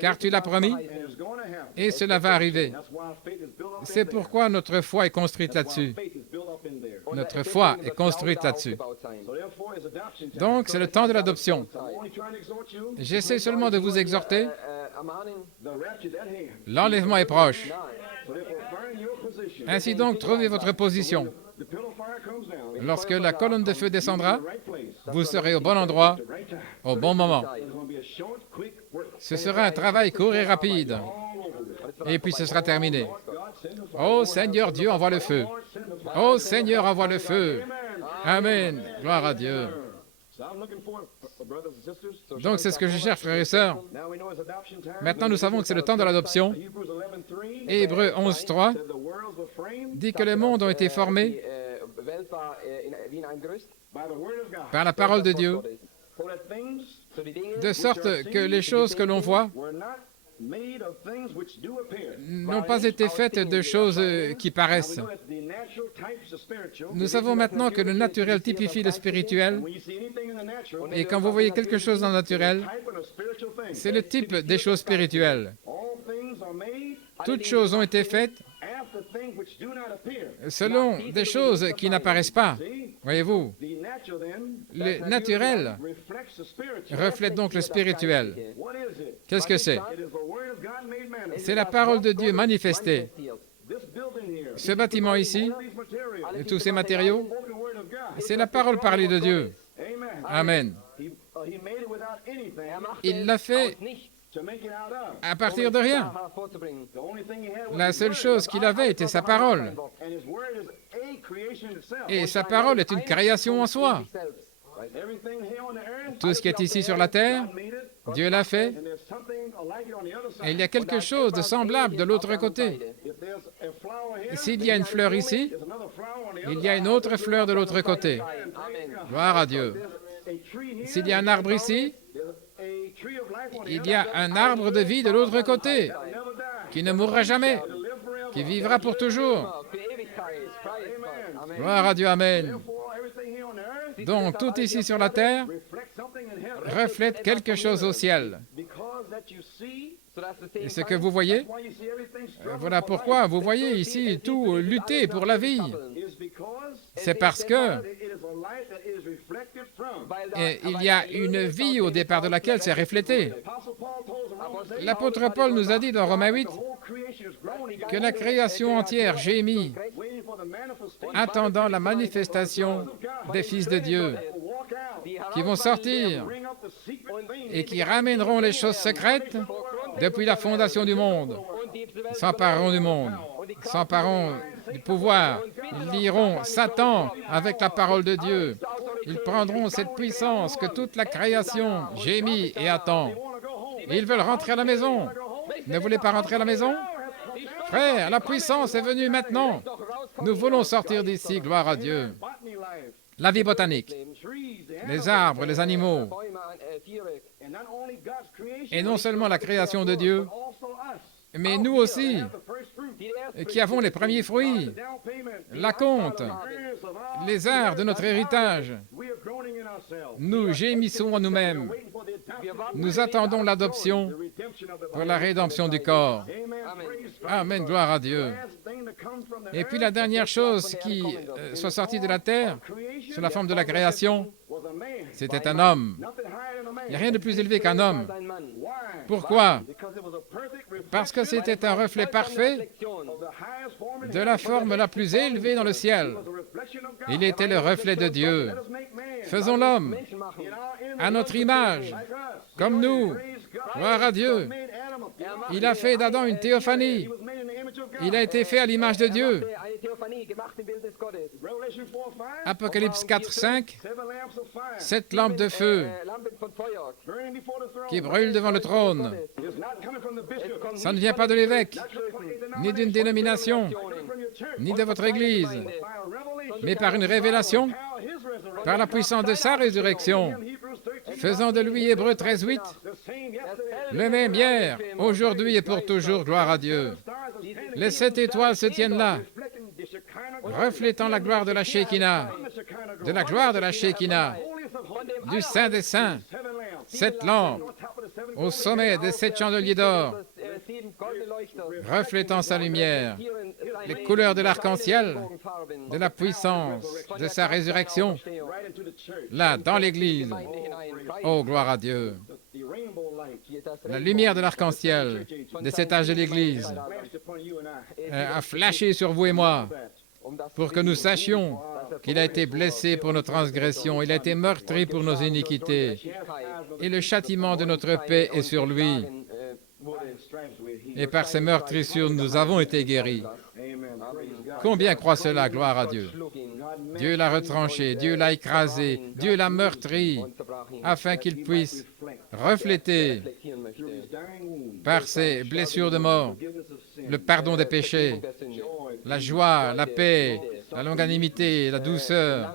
car tu l'as promis, et cela va arriver. C'est pourquoi notre foi est construite là-dessus. Notre foi est construite là-dessus. Donc, c'est le temps de l'adoption. J'essaie seulement de vous exhorter. L'enlèvement est proche. Ainsi donc, trouvez votre position. Lorsque la colonne de feu descendra, vous serez au bon endroit, au bon moment. Ce sera un travail court et rapide. Et puis ce sera terminé. Oh Seigneur Dieu, envoie le feu. Oh Seigneur, envoie le feu. Amen. Gloire à Dieu. Donc c'est ce que je cherche, frères et sœurs. Maintenant, nous savons que c'est le temps de l'adoption. Hébreux 11.3 dit que les mondes ont été formés par la parole de Dieu, de sorte que les choses que l'on voit n'ont pas été faites de choses qui paraissent. Nous savons maintenant que le naturel typifie le spirituel, et quand vous voyez quelque chose dans le naturel, c'est le type des choses spirituelles. Toutes choses ont été faites selon des choses qui n'apparaissent pas. Voyez-vous, le naturel reflète donc le spirituel. Qu'est-ce que c'est? C'est la parole de Dieu manifestée. Ce bâtiment ici, et tous ces matériaux, c'est la parole parlée de Dieu. Amen. Il l'a fait à partir de rien. La seule chose qu'il avait était sa parole. Et sa parole est une création en soi. Tout ce qui est ici sur la terre, Dieu l'a fait. Et il y a quelque chose de semblable de l'autre côté. S'il y a une fleur ici, il y a une autre fleur de l'autre côté. Gloire à Dieu. S'il y a un arbre ici, il y a un arbre de vie de l'autre côté, qui ne mourra jamais, qui vivra pour toujours. Gloire à Dieu, Amen. Donc tout ici sur la terre reflète quelque chose au ciel. Et ce que vous voyez, voilà pourquoi vous voyez ici tout lutter pour la vie. C'est parce que il y a une vie au départ de laquelle c'est reflété. L'apôtre Paul nous a dit dans Romains 8 que la création entière gémit, attendant la manifestation des fils de Dieu, qui vont sortir et qui ramèneront les choses secrètes depuis la fondation du monde, s'empareront du monde, s'empareront du pouvoir, ils lieront Satan avec la parole de Dieu, ils prendront cette puissance que toute la création gémit et attend. Et ils veulent rentrer à la maison. Ne voulez pas rentrer à la maison? Frère, la puissance est venue maintenant. Nous voulons sortir d'ici, gloire à Dieu. La vie botanique, les arbres, les animaux, et non seulement la création de Dieu, mais nous aussi, qui avons les premiers fruits, l'acompte, les arts de notre héritage. Nous gémissons en nous-mêmes. Nous attendons l'adoption pour la rédemption du corps. Amen, gloire à Dieu. Et puis la dernière chose qui soit sortie de la terre, sous la forme de la création, c'était un homme. Il n'y a rien de plus élevé qu'un homme. Pourquoi? Parce que c'était un reflet parfait de la forme la plus élevée dans le ciel. Il était le reflet de Dieu. Faisons l'homme à notre image, comme nous. Gloire à Dieu. Il a fait d'Adam une théophanie. Il a été fait à l'image de Dieu. Apocalypse 4, 5, 7 lampes de feu qui brûlent devant le trône. Ça ne vient pas de l'évêque, ni d'une dénomination, ni de votre Église, mais par une révélation, par la puissance de sa résurrection, faisant de lui, Hébreux 13, 8, le même hier, aujourd'hui et pour toujours, gloire à Dieu. Les 7 étoiles se tiennent là, reflétant la gloire de la Shekinah, de la gloire de la Shekinah, du Saint des Saints, 7 lampes, au sommet des 7 chandeliers d'or, reflétant sa lumière, les couleurs de l'arc-en-ciel, de la puissance de sa résurrection, là, dans l'Église. Oh, gloire à Dieu! La lumière de l'arc-en-ciel, de cet âge de l'Église, a flashé sur vous et moi, pour que nous sachions qu'il a été blessé pour nos transgressions, il a été meurtri pour nos iniquités, et le châtiment de notre paix est sur lui. Et par ses meurtrissures, nous avons été guéris. Combien croient cela, gloire à Dieu? Dieu l'a retranché, Dieu l'a écrasé, Dieu l'a meurtri, afin qu'il puisse refléter par ses blessures de mort le pardon des péchés, la joie, la paix, la longanimité, la douceur,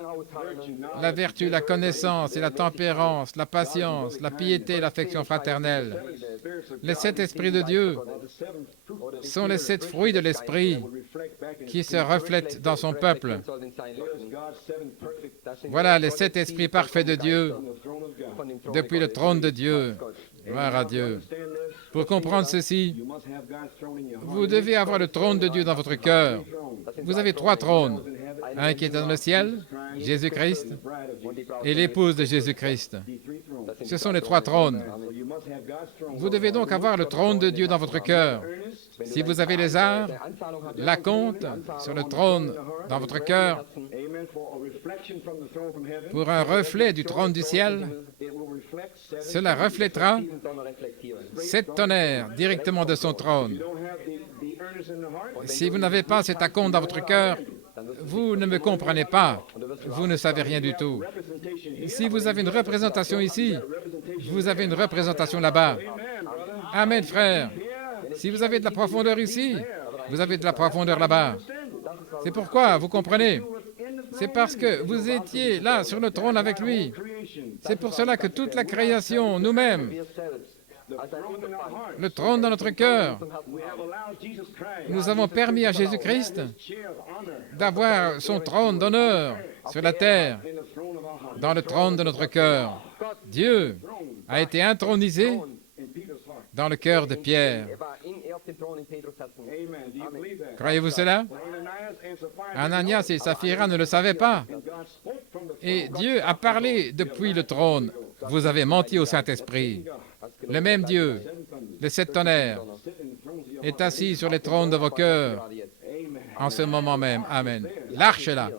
la vertu, la connaissance et la tempérance, la patience, la piété, l'affection fraternelle. Les 7 esprits de Dieu sont les 7 fruits de l'esprit qui se reflètent dans son peuple. Voilà les 7 esprits parfaits de Dieu depuis le trône de Dieu. Gloire à Dieu. Pour comprendre ceci, vous devez avoir le trône de Dieu dans votre cœur. Vous avez 3 trônes. Un qui est dans le ciel, Jésus-Christ, et l'épouse de Jésus-Christ. Ce sont les 3 trônes. Vous devez donc avoir le trône de Dieu dans votre cœur. Si vous avez les arts, l'acompte sur le trône dans votre cœur, pour un reflet du trône du ciel, cela reflètera 7 tonnerres directement de son trône. Si vous n'avez pas cet acompte dans votre cœur, vous ne me comprenez pas, vous ne savez rien du tout. Si vous avez une représentation ici, vous avez une représentation là-bas. Amen, frère. Si vous avez de la profondeur ici, vous avez de la profondeur là-bas. C'est pourquoi, vous comprenez? C'est parce que vous étiez là sur le trône avec lui. C'est pour cela que toute la création, nous-mêmes, le trône dans notre cœur, nous avons permis à Jésus-Christ d'avoir son trône d'honneur sur la terre dans le trône de notre cœur. Dieu a été intronisé dans le cœur de Pierre. Croyez-vous cela? Ananias et Saphira ne le savaient pas. Et Dieu a parlé depuis le trône. Vous avez menti au Saint-Esprit. Le même Dieu, les 7 tonnerres, est assis sur les trônes de vos cœurs en ce moment même. Amen. L'arche est là.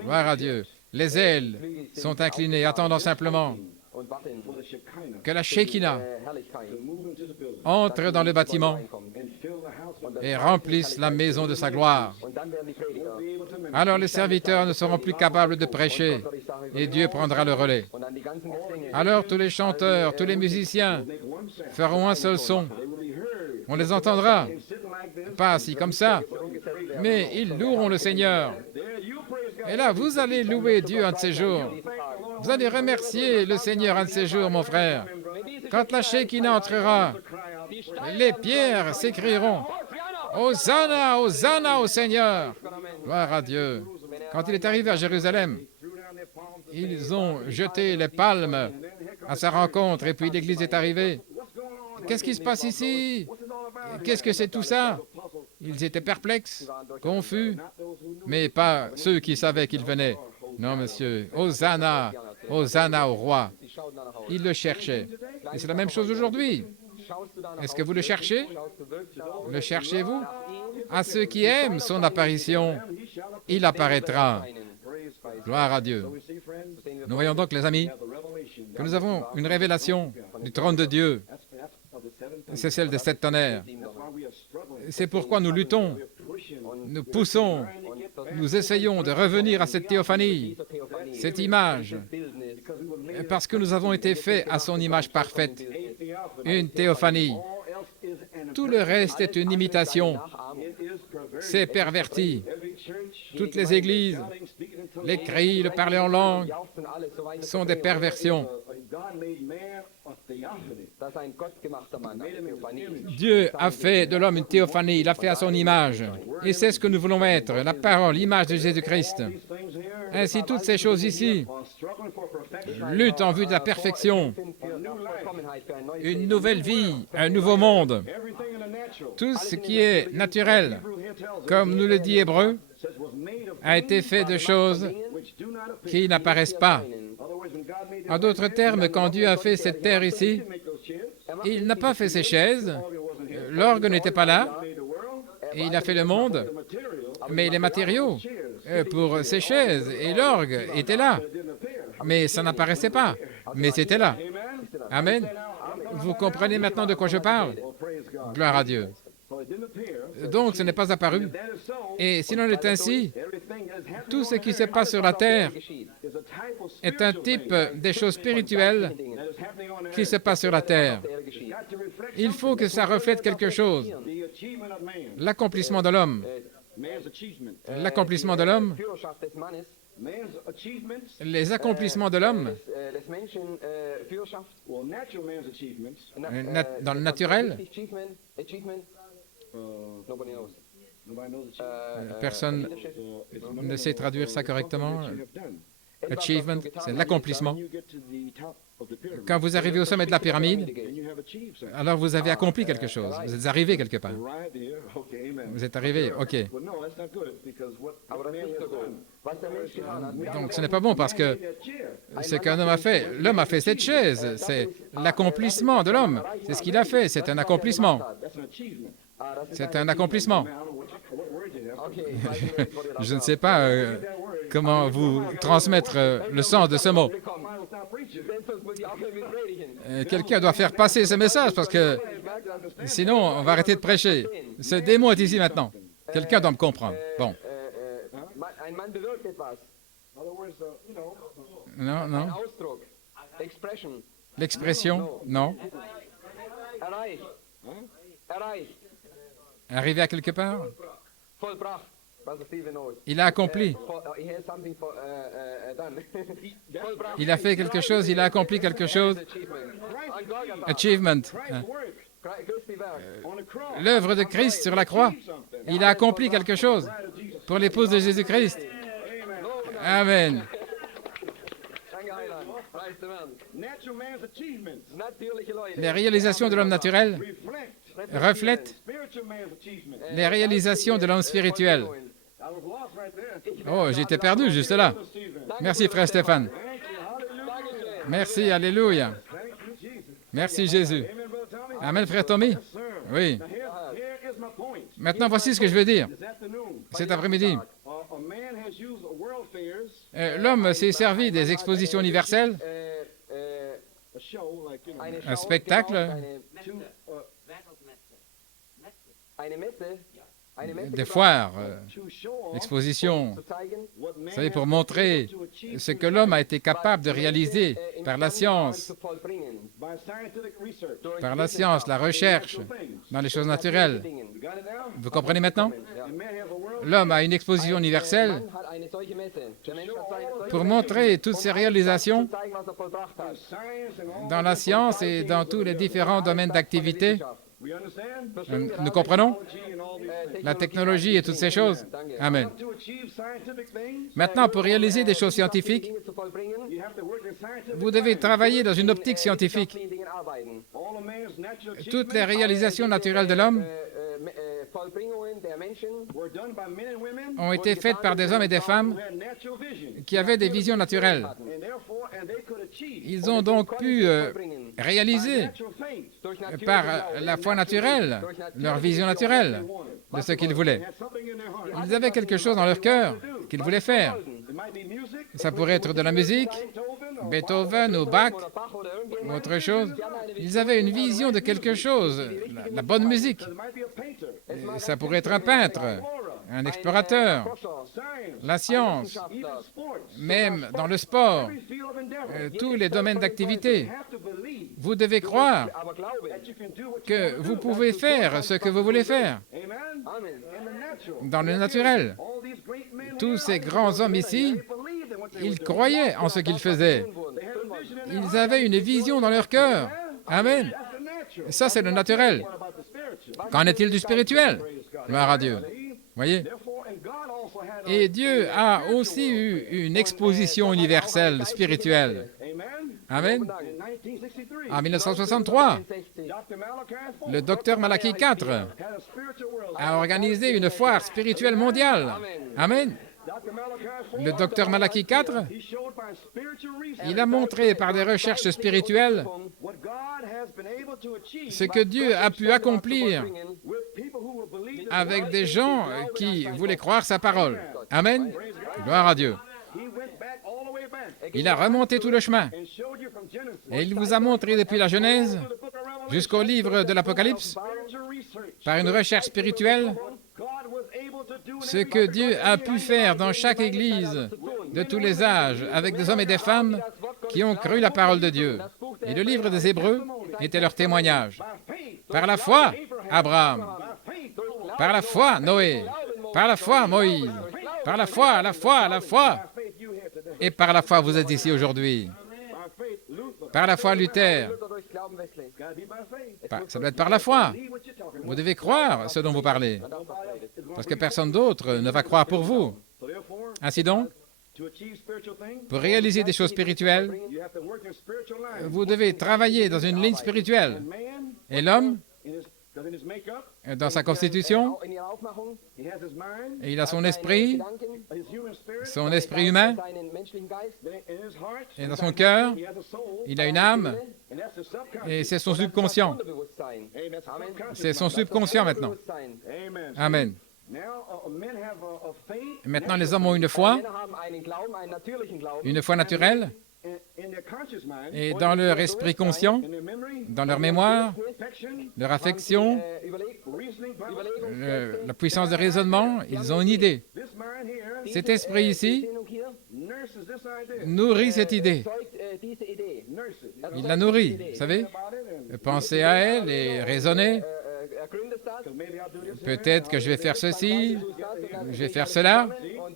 Gloire à Dieu. Les ailes sont inclinées, attendant simplement que la Shekinah entre dans le bâtiment et remplisse la maison de sa gloire. Alors les serviteurs ne seront plus capables de prêcher et Dieu prendra le relais. Alors tous les chanteurs, tous les musiciens feront un seul son. On les entendra, pas assis comme ça, mais ils loueront le Seigneur. Et là, vous allez louer Dieu un de ces jours. Vous allez remercier le Seigneur un de ces jours, mon frère. Quand la Shekinah entrera, les pierres s'écrieront « Hosanna, Hosanna au Seigneur !» Gloire à Dieu. Quand il est arrivé à Jérusalem, ils ont jeté les palmes à sa rencontre et puis l'Église est arrivée. Qu'est-ce qui se passe ici? Qu'est-ce que c'est tout ça? Ils étaient perplexes, confus, mais pas ceux qui savaient qu'il venait. Non, monsieur. Hosanna, Hosanna au roi. Ils le cherchaient. Et c'est la même chose aujourd'hui. Est-ce que vous le cherchez? Le cherchez-vous? À ceux qui aiment son apparition, il apparaîtra. Gloire à Dieu. Nous voyons donc, les amis, que nous avons une révélation du trône de Dieu. C'est celle des 7 tonnerres. C'est pourquoi nous luttons, nous poussons, nous essayons de revenir à cette théophanie, cette image, parce que nous avons été faits à son image parfaite, une théophanie. Tout le reste est une imitation, c'est perverti. Toutes les églises, les cris, le parler en langue, sont des perversions. Dieu a fait de l'homme une théophanie, il l'a fait à son image. Et c'est ce que nous voulons être, la parole, l'image de Jésus-Christ. Ainsi, toutes ces choses ici luttent en vue de la perfection, une nouvelle vie, un nouveau monde. Tout ce qui est naturel, comme nous le dit Hébreu, a été fait de choses qui n'apparaissent pas. En d'autres termes, quand Dieu a fait cette terre ici, il n'a pas fait ces chaises, l'orgue n'était pas là, et il a fait le monde, mais les matériaux pour ces chaises et l'orgue étaient là, mais ça n'apparaissait pas, mais c'était là. Amen. Vous comprenez maintenant de quoi je parle? Gloire à Dieu. Donc, ce n'est pas apparu. Et si l'on est ainsi, tout ce qui se passe sur la terre est un type des choses spirituelles qui se passent sur la terre. Il faut que ça reflète quelque chose. L'accomplissement de l'homme. L'accomplissement de l'homme. Les accomplissements de l'homme dans le naturel. Personne ne sait traduire ça correctement. Achievement, c'est l'accomplissement. Quand vous arrivez au sommet de la pyramide, alors vous avez accompli quelque chose. Vous êtes arrivé quelque part. Vous êtes arrivé, ok. Donc ce n'est pas bon parce que ce qu'un homme a fait, l'homme a fait cette chaise. C'est l'accomplissement de l'homme. C'est ce qu'il a fait, c'est un accomplissement. C'est un accomplissement. Je ne sais pas comment vous transmettre le sens de ce mot. Quelqu'un doit faire passer ce message parce que sinon on va arrêter de prêcher. Ce démon est ici maintenant. Quelqu'un doit me comprendre. Bon. Non, non. L'expression, non. Arrivé à quelque part? Il a accompli. Il a fait quelque chose, il a accompli quelque chose. Achievement. L'œuvre de Christ sur la croix. Il a accompli quelque chose pour l'épouse de Jésus-Christ. Amen. natural man's achievements Natürliche Leute. Les réalisations de l'homme naturel reflètent spiritual man's achievements. les réalisations de l'homme spirituel. I was lost right there. Oh, j'étais perdu juste là. Stephen. Merci, frère Stéphane. Thank you. Hallelujah. Merci, alléluia. Thank you, Jesus. Merci, Jésus. Amen, Brother Tommy. Amen, frère Tommy. Yes, sir. Oui. Now, here is my point. Maintenant, voici ce que je veux dire. This afternoon, Cet après-midi, a man has used world fairs, l'homme s'est servi des expositions universelles, a show like, you know, Eine un Schau, spectacle, genau, to, eine Messe, eine Messe des gebracht, foires, to show off expositions, zu zeigen, what man vous savez, has pour been montrer able to achieve ce que l'homme a été capable de was réaliser Menschen, par la imstande waren science, zu vollbringen. by scientific research. Durch par la science, la recherche, Natural things. dans les choses naturelles. Dingen. You got it now? Vous comprenez maintenant? Ja. And man has a world L'homme a une exposition Der universelle Mann hat eine solche Messe. Der Mensch hat seine solche pour Messe, montrer toutes ses um réalisations zu zeigen, was vollbracht hat. science and all dans la science et dans tous les différents domaines d'activité. we understand Nous comprenons technology and all these things. la technologie et toutes ces choses. Amen. To achieve scientific things, Maintenant, pour réaliser des choses scientifiques, Dinge zu vollbringen, you have to work in scientific vous devez travailler dans une optique scientifique. wissenschaftlichen Dingen arbeiten. all of man's natural Toutes les achievements réalisations naturelles de l'homme Vollbringungen der Menschen were done by men and women ont été faites par des hommes et des who femmes had natural vision. qui avaient des visions naturelles. And therefore, and they could achieve Ils ont donc pu vollbringen. réaliser natural faith. Durch natürliche par Glaube. la foi naturelle leur vision naturelle de ce qu'ils voulaient. Had something in their heart. Ils avaient quelque chose dans leur cœur qu'ils voulaient faire. It might be music, Ça pourrait être de la musique, Beethoven, or Beethoven ou Bach, Oder Bach oder ou irgendjemand. autre chose. Ils avaient une vision de quelque chose, la bonne musique. it might be a painter, Et ça pourrait être un peintre, un explorateur, science, la science, even sports. même dans le sport, Every field of endeavor. tous les domaines d'activité. You have to believe Vous devez croire Aber glaube, that you can do what you que want to vous do. pouvez faire ce que vous voulez faire Amen. Amen. In the natural. dans le naturel. All these great men Tous here, ces grands hommes ici, they believed in what they were ils doing. croyaient en ce qu'ils faisaient. They had a vision in their Ils avaient une vision dans leur cœur. Amen. That's the natural. Ça, c'est le naturel. What about the spiritual? Qu'en est-il du spirituel? Gloire à Dieu. Voyez? Therefore, and God also had a- Et Dieu a aussi eu une exposition universelle spirituelle. Amen. Amen. In 1963, En 1963, 60. Dr. Malachi IV le docteur Malachi IV had a spiritual world. a organisé une foire spirituelle mondiale. Amen. Dr. Malachi IV, Le docteur Malachi IV, he showed by spiritual reason il a montré par des recherches spirituelles what God has been able to achieve ce que Dieu a pu accomplir with people who will believe his avec word. des gens qui voulaient croire sa parole. Amen. Gloire à Dieu. He went back all the way back Il a remonté tout le chemin and showed you from Genesis et il vous a montré depuis la Genèse to the book of Revelation jusqu'au livre de l'Apocalypse, spiritual research. par une recherche spirituelle, God was able to do in ce every que life Dieu a pu faire dans chaque église de tous les âges, avec des hommes et des femmes qui ont cru la parole de Dieu. Et le livre des Hébreux était leur témoignage. by faith. Par la foi, Abraham. By faith, Par la foi, Noé. Par la foi, Moïse. Par la foi, la foi, la foi. by faith you here today. Et par la foi, vous êtes ici aujourd'hui. By faith, Luther. Par la foi, Luther. Luther durch Glauben Wesley. Gotta be by faith. Ça doit être par la foi. Believe what you're talking about. Vous devez croire ce dont vous parlez, parce que personne d'autre ne va croire pour vous. So therefore, Ainsi donc, to achieve spiritual things, pour réaliser des choses spirituelles, you have to work in spiritual line. vous devez travailler dans une ligne spirituelle. Man, Et l'homme, in his makeup, dans sa constitution, In ihrer Aufmachung, he has his mind, il a son esprit, Gedanken, his human spirit, son esprit humain, seinen menschlichen Geist, then in his heart, et dans son cœur, he has a soul, il a une âme, and that's his subconscious. et c'est son subconscient. Unterbewusstsein. Hey, that's Amen. subconscious. C'est son subconscient maintenant. Bewusstsein. Amen. Amen. Now, men have a faith Et maintenant, les hommes ont une foi, Männer haben einen Glauben, einen natürlichen Glauben. une foi naturelle, in their conscious mind, et dans leur esprit conscient, in their memory, dans leur mémoire, affection, leur affection, Überlegung, la puissance de raisonnement, ils ont une idée. this mind here Cet esprit ici Gesinnung hier nurses this idea. nourrit cette idée. zeugt diese Idee. Nurse it. Il la nourrit, vous savez. About it, and Pensez à elle et raisonnez. Gründet das, maybe I'll do this. Peut-être que je vais faire ceci, je vais faire cela.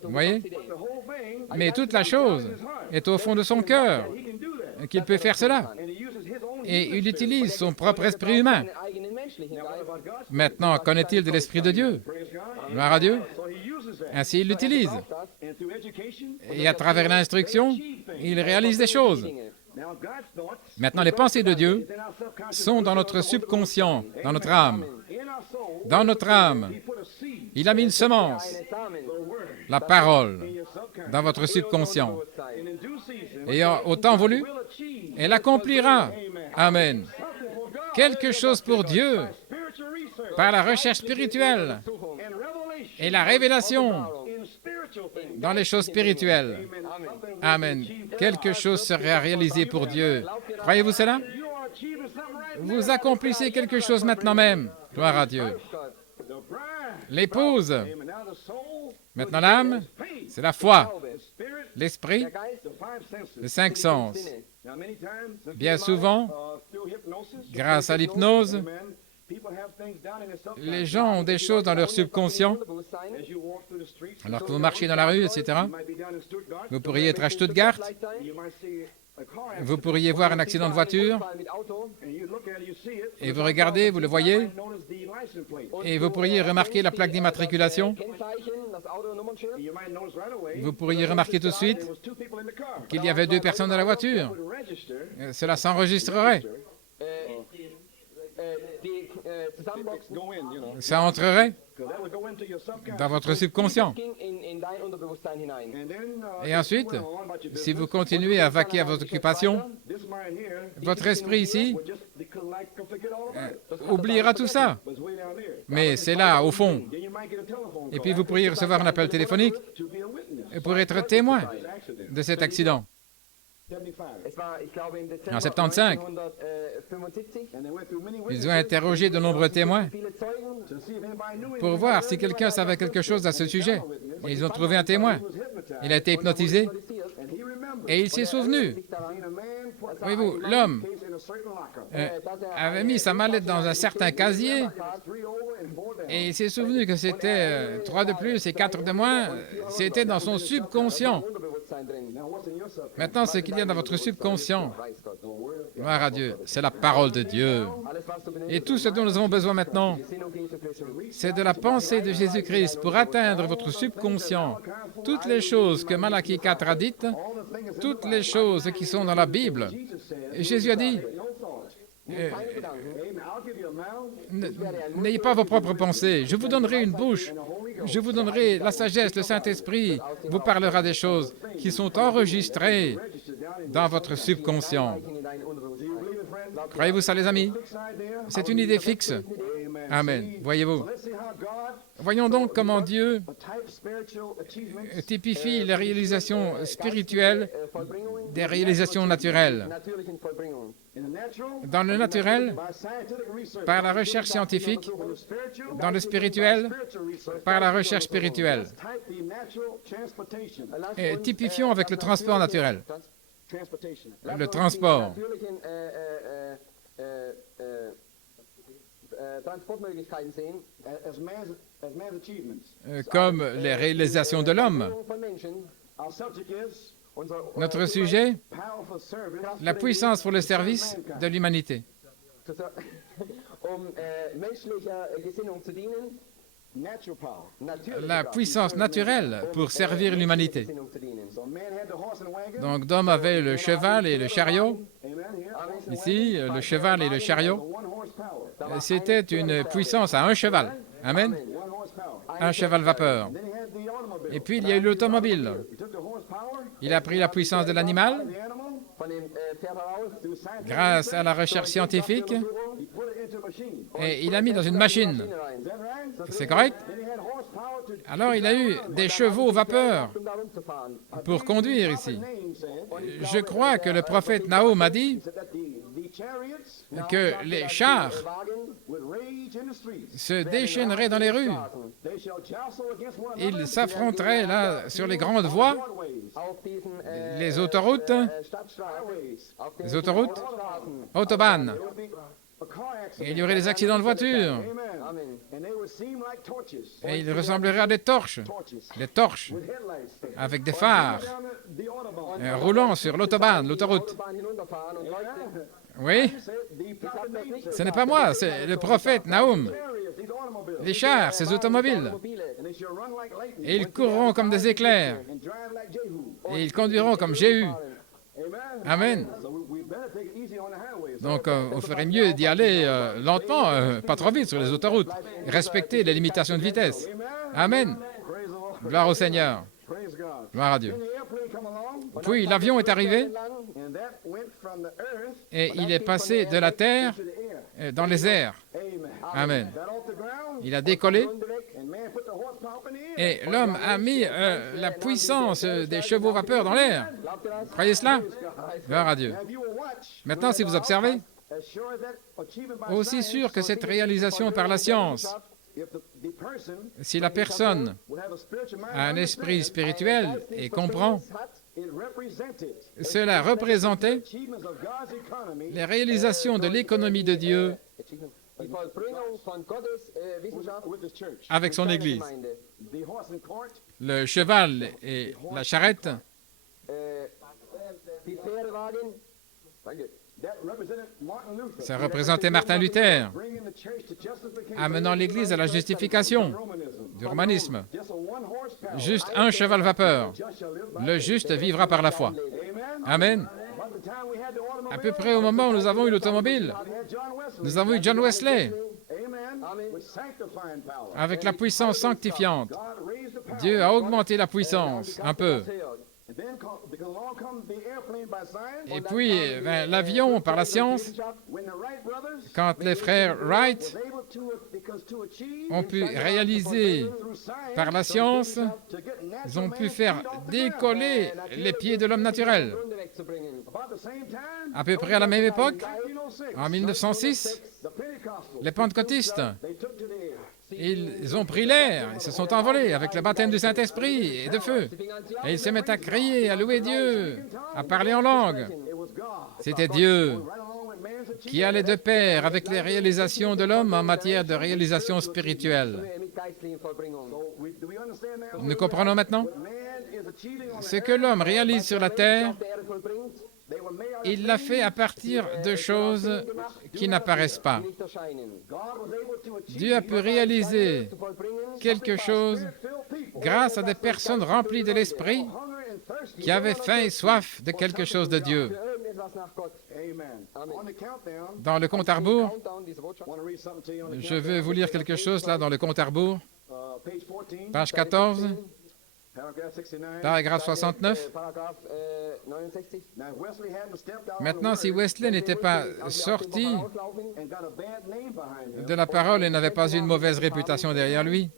Vous voyez? The whole thing, Mais toute la chose est au fond de son cœur, he can do that. qu'il peut faire cela. And he uses his own Et il utilise son propre esprit humain. seinen eigenen menschlichen Geist. about God's Maintenant, qu'en est-il de l'esprit de Dieu? praise God. Gloire à Dieu. So he uses that. Ainsi, il l'utilise. And through education, Et à travers l'instruction, il réalise des choses. now Maintenant, les pensées de Dieu sont dans notre subconscient, dans notre âme. Dans notre âme, il a mis une semence, la parole, dans votre subconscient. Et au temps voulu, elle accomplira. Amen. Quelque chose pour Dieu, par la recherche spirituelle et la révélation dans les choses spirituelles. Amen. Quelque chose serait réalisé pour Dieu. Croyez-vous cela? Vous accomplissez quelque chose maintenant même. Gloire à Dieu. L'épouse. Maintenant l'âme, c'est la foi. L'esprit, les 5 sens. Bien souvent, grâce à l'hypnose, les gens ont des choses dans leur subconscient. Alors que vous marchez dans la rue, etc., vous pourriez être à Stuttgart, vous pourriez voir un accident de voiture, et vous regardez, vous le voyez, et vous pourriez remarquer la plaque d'immatriculation. Vous pourriez remarquer tout de suite qu'il y avait 2 personnes dans la voiture. Cela s'enregistrerait. Ça entrerait dans votre subconscient. Et ensuite, si vous continuez à vaquer à votre occupation, votre esprit ici oubliera tout ça. Mais c'est là, au fond. Et puis vous pourriez recevoir un appel téléphonique pour être témoin de cet accident. En 75, ils ont interrogé de nombreux témoins pour voir si quelqu'un savait quelque chose à ce sujet. Et ils ont trouvé un témoin. Il a été hypnotisé et il s'est souvenu. Voyez-vous, l'homme avait mis sa mallette dans un certain casier et il s'est souvenu que c'était 3 de plus et 4 de moins. C'était dans son subconscient. Maintenant, ce qu'il y a dans votre subconscient, gloire à Dieu, c'est la parole de Dieu. Et tout ce dont nous avons besoin maintenant, c'est de la pensée de Jésus-Christ pour atteindre votre subconscient. Toutes les choses que Malachie 4 a dites, toutes les choses qui sont dans la Bible. Et Jésus a dit, n'ayez pas vos propres pensées. Je vous donnerai une bouche. Je vous donnerai la sagesse, le Saint-Esprit vous parlera des choses qui sont enregistrées dans votre subconscient. Croyez-vous ça, les amis? C'est une idée fixe. Amen. Voyez-vous. Voyons donc comment Dieu typifie les réalisations spirituelles des réalisations naturelles. Dans le naturel, par la recherche scientifique, dans le spirituel, par la recherche spirituelle. Et typifions avec le transport naturel. Le transport. Comme les réalisations de l'homme. Notre sujet, la puissance pour le service de l'humanité. La puissance naturelle pour servir l'humanité. Donc, l'homme avait le cheval et le chariot. Ici, le cheval et le chariot. C'était une puissance à un cheval. Amen. Un cheval vapeur. Et puis, il y a eu l'automobile. Il a pris la puissance de l'animal grâce à la recherche scientifique et il l'a mis dans une machine. C'est correct? Alors, il a eu des chevaux vapeur pour conduire ici. Je crois que le prophète Nahum a dit que les chars se déchaîneraient dans les rues. Ils s'affronteraient là sur les grandes voies, les autoroutes, autobahn. Et il y aurait des accidents de voiture. Et ils ressembleraient à des torches avec des phares, roulant sur l'autobahn, l'autoroute. Oui, ce n'est pas moi, c'est le prophète Nahum. Les chars, ces automobiles. Et ils courront comme des éclairs. Et ils conduiront comme Jéhu. Amen. Donc, on ferait mieux d'y aller lentement, pas trop vite sur les autoroutes. Respecter les limitations de vitesse. Amen. Gloire au Seigneur. Gloire à Dieu. Puis l'avion est arrivé et il est passé de la terre dans les airs. Amen. Il a décollé et l'homme a mis la puissance des chevaux vapeur dans l'air. Croyez cela? Gloire à Dieu. Maintenant, si vous observez, aussi sûr que cette réalisation par la science, si la personne a un esprit spirituel et comprend, cela représentait les réalisations de l'économie de Dieu avec son Église. Le cheval et la charrette ça représentait Martin Luther, amenant l'Église à la justification du romanisme. Juste un cheval vapeur. Le juste vivra par la foi. Amen. À peu près au moment où nous avons eu l'automobile, nous avons eu John Wesley, avec la puissance sanctifiante. Dieu a augmenté la puissance un peu. Et puis, l'avion par la science, quand les frères Wright ont pu réaliser par la science, ils ont pu faire décoller les pieds de l'homme naturel. À peu près à la même époque, en 1906, les pentecôtistes, ils ont pris l'air, ils se sont envolés avec le baptême du Saint-Esprit et de feu. Et ils se mettent à crier, à louer Dieu, à parler en langue. C'était Dieu qui allait de pair avec les réalisations de l'homme en matière de réalisation spirituelle. Nous comprenons maintenant? Ce que l'homme réalise sur la terre, il l'a fait à partir de choses qui n'apparaissent pas. Dieu a pu réaliser quelque chose grâce à des personnes remplies de l'Esprit qui avaient faim et soif de quelque chose de Dieu. Dans le compte à rebours, je veux vous lire quelque chose là dans le compte à rebours, page 14. Paragraphe 69. Maintenant, si Wesley n'était pas sorti de la parole et n'avait pas eu une mauvaise réputation derrière lui,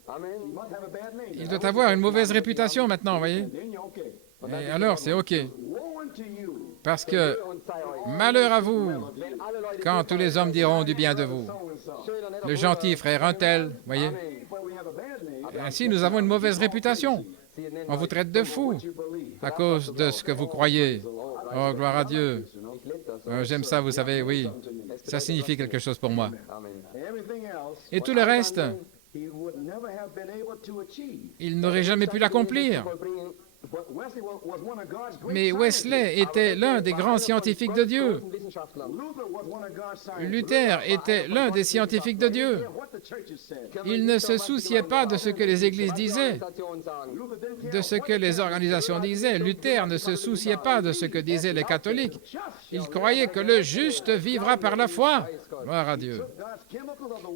il doit avoir une mauvaise réputation maintenant, vous voyez? Et alors, c'est OK. Parce que malheur à vous quand tous les hommes diront du bien de vous. Le gentil frère un tel, vous voyez? Ainsi, nous avons une mauvaise réputation. On vous traite de fou à cause de ce que vous croyez. Oh, gloire à Dieu. J'aime ça, vous savez, oui. Ça signifie quelque chose pour moi. Et tout le reste, il n'aurait jamais pu l'accomplir. Mais Wesley était l'un des grands scientifiques de Dieu. Luther était l'un des scientifiques de Dieu. Il ne se souciait pas de ce que les églises disaient, de ce que les organisations disaient. Luther ne se souciait pas de ce que disaient les catholiques. Il croyait que le juste vivra par la foi. Gloire à Dieu.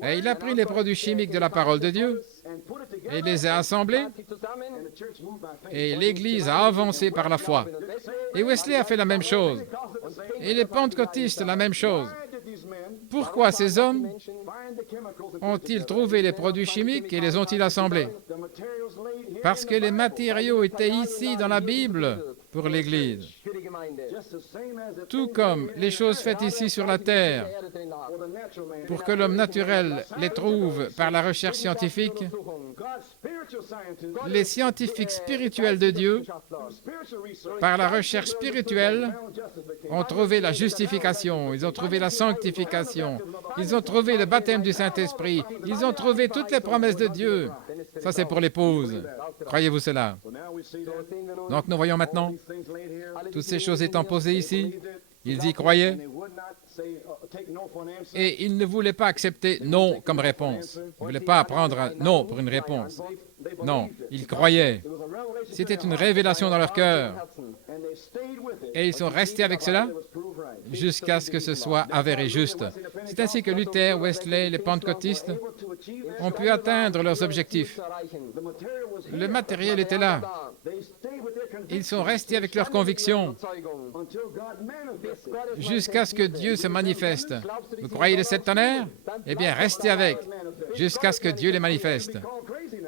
Et il a pris les produits chimiques de la parole de Dieu et les a assemblés, et l'Église a avancé par la foi. Et Wesley a fait la même chose. Et les pentecôtistes, la même chose. Pourquoi ces hommes ont-ils trouvé les produits chimiques et les ont-ils assemblés? Parce que les matériaux étaient ici dans la Bible pour l'Église. Tout comme les choses faites ici sur la terre, pour que l'homme naturel les trouve par la recherche scientifique, les scientifiques spirituels de Dieu, par la recherche spirituelle, ont trouvé la justification, ils ont trouvé la sanctification, ils ont trouvé le baptême du Saint-Esprit, ils ont trouvé toutes les promesses de Dieu. Ça, c'est pour l'épouse. Croyez-vous cela? Donc, nous voyons maintenant, toutes ces choses étant posées ici, ils y croyaient et ils ne voulaient pas accepter non comme réponse. Ils ne voulaient pas prendre un non pour une réponse. Non, ils croyaient. C'était une révélation dans leur cœur. Et ils sont restés avec cela jusqu'à ce que ce soit avéré juste. C'est ainsi que Luther, Wesley, les pentecôtistes ont pu atteindre leurs objectifs. Le matériel était là. Ils sont restés avec leurs convictions jusqu'à ce que Dieu se manifeste. Vous croyez les 7 tonnerres? Eh bien, restez avec jusqu'à ce que Dieu les manifeste.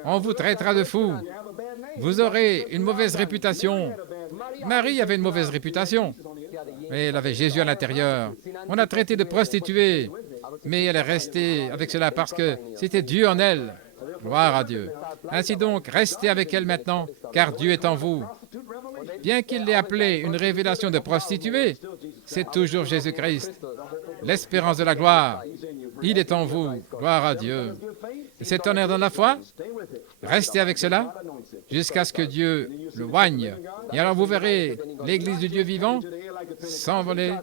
On vous traitera de fou. Vous aurez une mauvaise réputation. Marie avait une mauvaise réputation, mais elle avait Jésus à l'intérieur. On a traité de prostituée, mais elle est restée avec cela parce que c'était Dieu en elle. Gloire à Dieu. Ainsi donc, restez avec elle maintenant, car Dieu est en vous. Bien qu'il l'ait appelée une révélation de prostituée, c'est toujours Jésus-Christ, l'espérance de la gloire. Il est en vous. Gloire à Dieu. Cet honneur dans la foi, restez avec cela jusqu'à ce que Dieu le oigne. Et alors vous verrez l'Église du Dieu vivant s'envoler,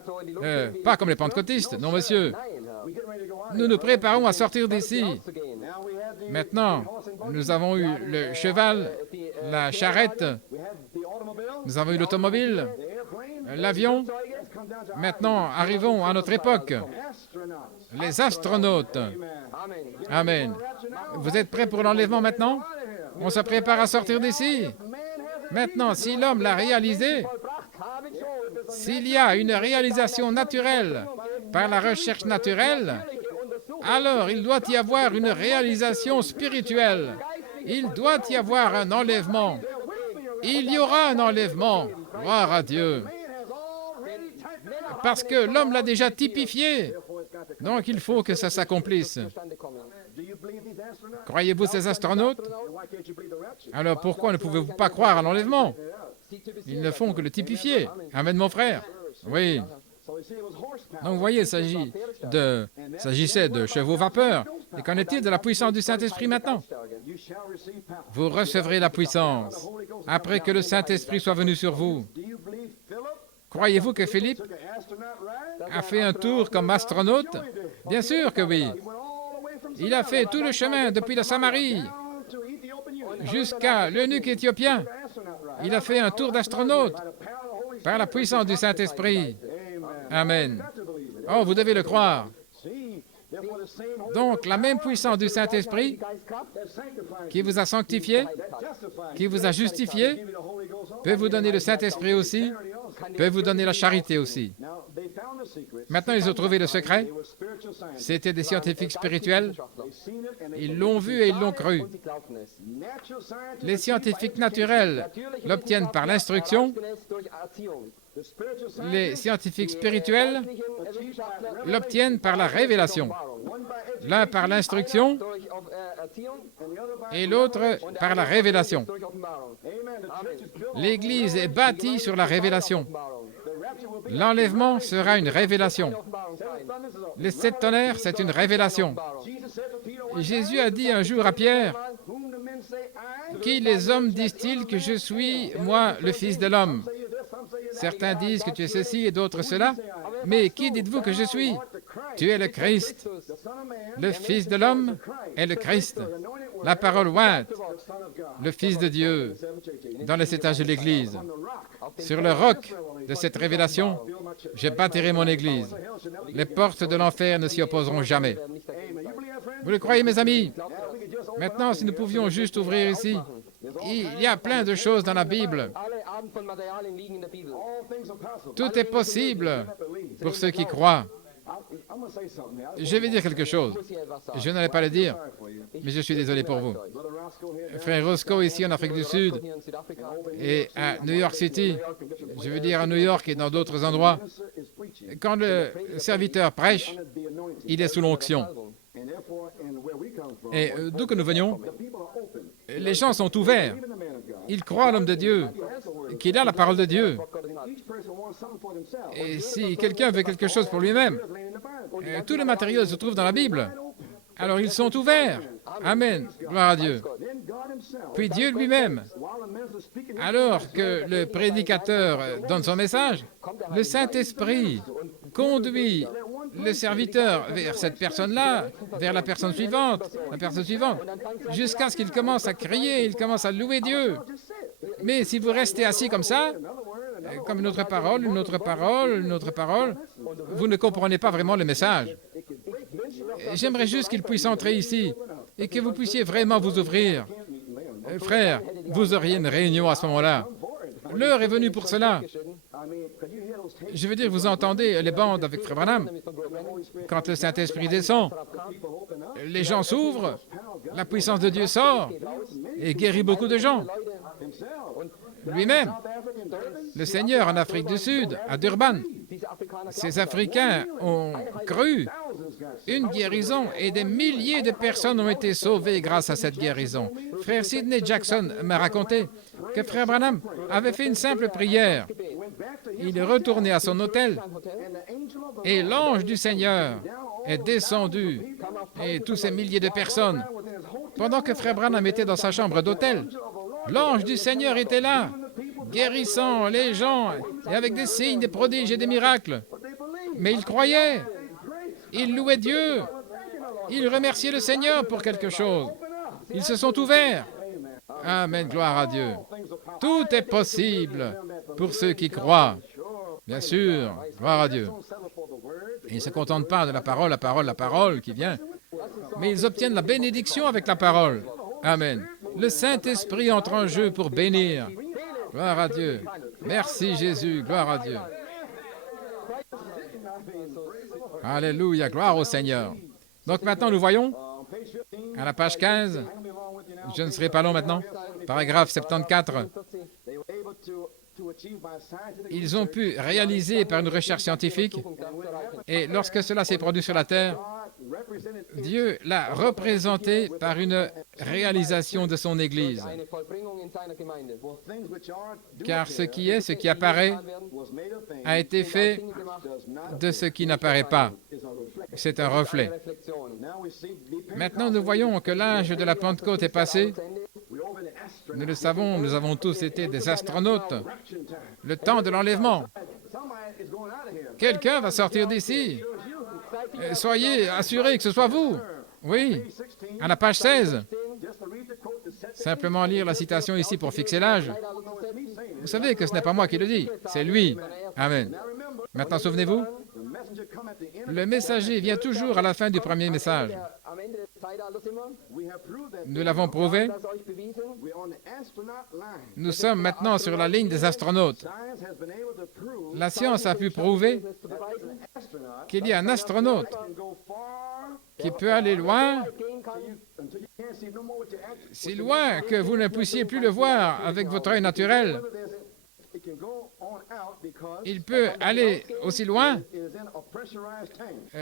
pas comme les pentecôtistes, non monsieur. Nous nous préparons à sortir d'ici. Maintenant, nous avons eu le cheval, la charrette, nous avons eu l'automobile, l'avion. Maintenant, arrivons à notre époque. Les astronautes. Amen. Vous êtes prêts pour l'enlèvement maintenant? On se prépare à sortir d'ici. Maintenant, si l'homme l'a réalisé, s'il y a une réalisation naturelle par la recherche naturelle, alors il doit y avoir une réalisation spirituelle. Il doit y avoir un enlèvement. Il y aura un enlèvement. Gloire à Dieu. Parce que l'homme l'a déjà typifié. Donc il faut que ça s'accomplisse. Croyez-vous ces astronautes? Alors pourquoi ne pouvez-vous pas croire à l'enlèvement? Ils ne font que le typifier. Amen, mon frère. Oui. Donc vous voyez, il s'agissait de chevaux vapeur. Et qu'en est-il de la puissance du Saint-Esprit maintenant? Vous recevrez la puissance après que le Saint-Esprit soit venu sur vous. Croyez-vous que Philippe a fait un tour comme astronaute? Bien sûr que oui. Il a fait tout le chemin depuis la Samarie jusqu'à l'eunuque éthiopien. Il a fait un tour d'astronaute par la puissance du Saint-Esprit. Amen. Oh, vous devez le croire. Donc, la même puissance du Saint-Esprit qui vous a sanctifié, qui vous a justifié, peut vous donner le Saint-Esprit aussi, peut vous donner la charité aussi. Maintenant, ils ont trouvé le secret. C'était des scientifiques spirituels. Ils l'ont vu et ils l'ont cru. Les scientifiques naturels l'obtiennent par l'instruction. Les scientifiques spirituels l'obtiennent par la révélation. L'un par l'instruction et l'autre par la révélation. L'Église est bâtie sur la révélation. L'enlèvement sera une révélation. Les 7 tonnerres, c'est une révélation. Jésus a dit un jour à Pierre, « Qui les hommes disent-ils que je suis, moi, le Fils de l'homme ?» Certains disent que tu es ceci et d'autres cela. Mais qui dites-vous que je suis? Tu es le Christ. Le Fils de l'homme est le Christ. La parole ointe, le Fils de Dieu, dans les 7 âges de l'Église. Sur le roc de cette révélation, je bâtirai mon Église. Les portes de l'enfer ne s'y opposeront jamais. Vous le croyez, mes amis? Maintenant, si nous pouvions juste ouvrir ici, il y a plein de choses dans la Bible. Tout est possible pour ceux qui croient. Je vais dire quelque chose. Je n'allais pas le dire, mais je suis désolé pour vous. Frère Roscoe, ici en Afrique du Sud, et à New York City, je veux dire à New York et dans d'autres endroits, quand le serviteur prêche, il est sous l'onction. Et d'où que nous venions, les gens sont ouverts. Ils croient à l'homme de Dieu, qu'il a la parole de Dieu. Et si quelqu'un veut quelque chose pour lui-même, tous les matériaux se trouvent dans la Bible. Alors ils sont ouverts. Amen. Gloire à Dieu. Puis Dieu lui-même, alors que le prédicateur donne son message, le Saint-Esprit conduit le serviteur vers cette personne-là, vers la personne suivante, jusqu'à ce qu'il commence à crier, il commence à louer Dieu. Mais si vous restez assis comme ça, comme une autre parole, vous ne comprenez pas vraiment le message. J'aimerais juste qu'il puisse entrer ici et que vous puissiez vraiment vous ouvrir. Frère, vous auriez une réunion à ce moment-là. L'heure est venue pour cela. Je veux dire, vous entendez les bandes avec Frère Branham. Quand le Saint-Esprit descend, les gens s'ouvrent, la puissance de Dieu sort et guérit beaucoup de gens. Lui-même, le Seigneur en Afrique du Sud, à Durban, ces Africains ont cru une guérison et des milliers de personnes ont été sauvées grâce à cette guérison. Frère Sidney Jackson m'a raconté que Frère Branham avait fait une simple prière. Il est retourné à son hôtel et l'ange du Seigneur est descendu et tous ces milliers de personnes. Pendant que Frère Branham était dans sa chambre d'hôtel, l'ange du Seigneur était là, guérissant les gens et avec des signes, des prodiges et des miracles. Mais ils croyaient, ils louaient Dieu, ils remerciaient le Seigneur pour quelque chose. Ils se sont ouverts. Amen, gloire à Dieu. Tout est possible pour ceux qui croient. Bien sûr, gloire à Dieu. Et ils ne se contentent pas de la parole qui vient, mais ils obtiennent la bénédiction avec la parole. Amen. Le Saint-Esprit entre en jeu pour bénir. Gloire à Dieu. Merci Jésus, gloire à Dieu. Alléluia, gloire au Seigneur. Donc maintenant, nous voyons, à la page 15, je ne serai pas long maintenant, paragraphe 74, ils ont pu réaliser par une recherche scientifique, et lorsque cela s'est produit sur la Terre, Dieu l'a représenté par une réalisation de son Église. Car ce qui apparaît, a été fait de ce qui n'apparaît pas. C'est un reflet. Maintenant, nous voyons que l'âge de la Pentecôte est passé. Nous le savons, nous avons tous été des astronautes. Le temps de l'enlèvement. Quelqu'un va sortir d'ici. Soyez assurés que ce soit vous. Oui, à la page 16. Simplement lire la citation ici pour fixer l'âge. Vous savez que ce n'est pas moi qui le dis, c'est lui. Amen. Maintenant, souvenez-vous, le messager vient toujours à la fin du premier message. Nous l'avons prouvé. Nous sommes maintenant sur la ligne des astronautes. La science a pu prouver qu'il y a un astronaute qui peut aller loin, si loin que vous ne puissiez plus le voir avec votre œil naturel. Il peut aller aussi loin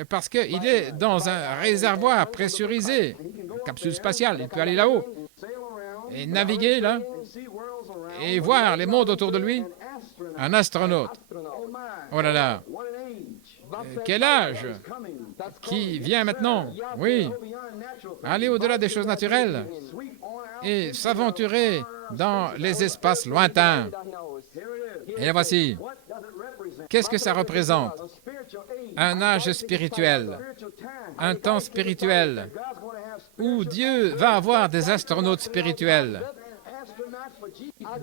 parce qu'il est dans un réservoir pressurisé, une capsule spatiale. Il peut aller là-haut et naviguer là et voir les mondes autour de lui. Un astronaute. Oh là là. Quel âge qui vient maintenant? Oui. Aller au-delà des choses naturelles et s'aventurer dans les espaces lointains. Et voici. Qu'est-ce que ça représente? Un âge spirituel, un temps spirituel, où Dieu va avoir des astronautes spirituels,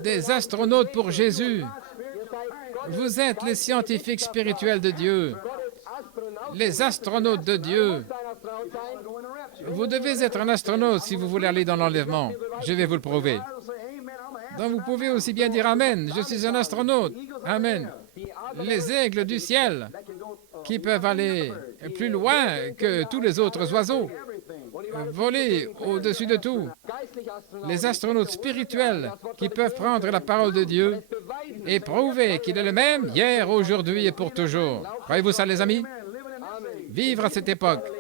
des astronautes pour Jésus. Vous êtes les scientifiques spirituels de Dieu, les astronautes de Dieu. Vous devez être un astronaute si vous voulez aller dans l'enlèvement. Je vais vous le prouver. Donc vous pouvez aussi bien dire Amen. Je suis un astronaute. Amen. Les aigles du ciel qui peuvent aller plus loin que tous les autres oiseaux, voler au-dessus de tout. Les astronautes spirituels qui peuvent prendre la parole de Dieu et prouver qu'il est le même hier, aujourd'hui et pour toujours. Croyez-vous ça, les amis? Vivre à cette époque.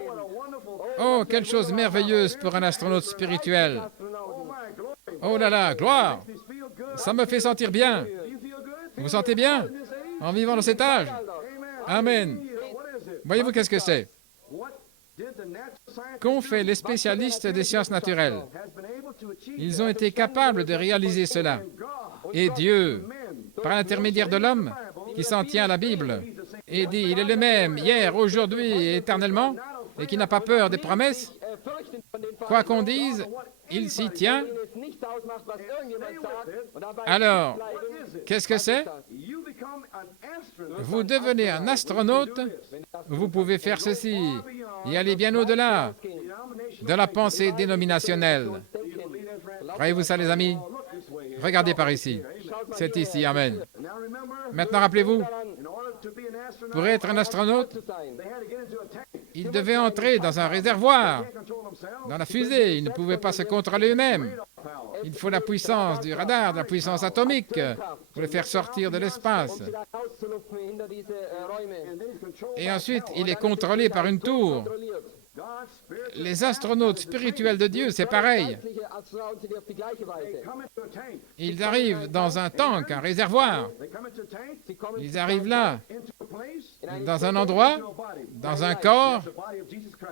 Oh, quelle chose merveilleuse pour un astronaute spirituel. Oh là là, gloire! Ça me fait sentir bien. Vous vous sentez bien en vivant dans cet âge? Amen. Voyez-vous qu'est-ce que c'est? Qu'ont fait les spécialistes des sciences naturelles? Ils ont été capables de réaliser cela. Et Dieu, par l'intermédiaire de l'homme, qui s'en tient à la Bible, et dit, il est le même hier, aujourd'hui et éternellement, et qui n'a pas peur des promesses, quoi qu'on dise, il s'y tient. Alors, qu'est-ce que c'est? vous devenez un astronaute, vous pouvez faire ceci et aller bien au-delà de la pensée dénominationnelle. Croyez-vous ça, les amis? Regardez par ici. C'est ici, amen. Maintenant, rappelez-vous, pour être un astronaute, il devait entrer dans un réservoir, dans la fusée. Il ne pouvait pas se contrôler eux-mêmes. Il faut la puissance du radar, de la puissance atomique pour le faire sortir de l'espace. Et ensuite, il est contrôlé par une tour. Les astronautes spirituels de Dieu, c'est pareil. Ils arrivent dans un tank, un réservoir. Ils arrivent là, dans un endroit, dans un corps,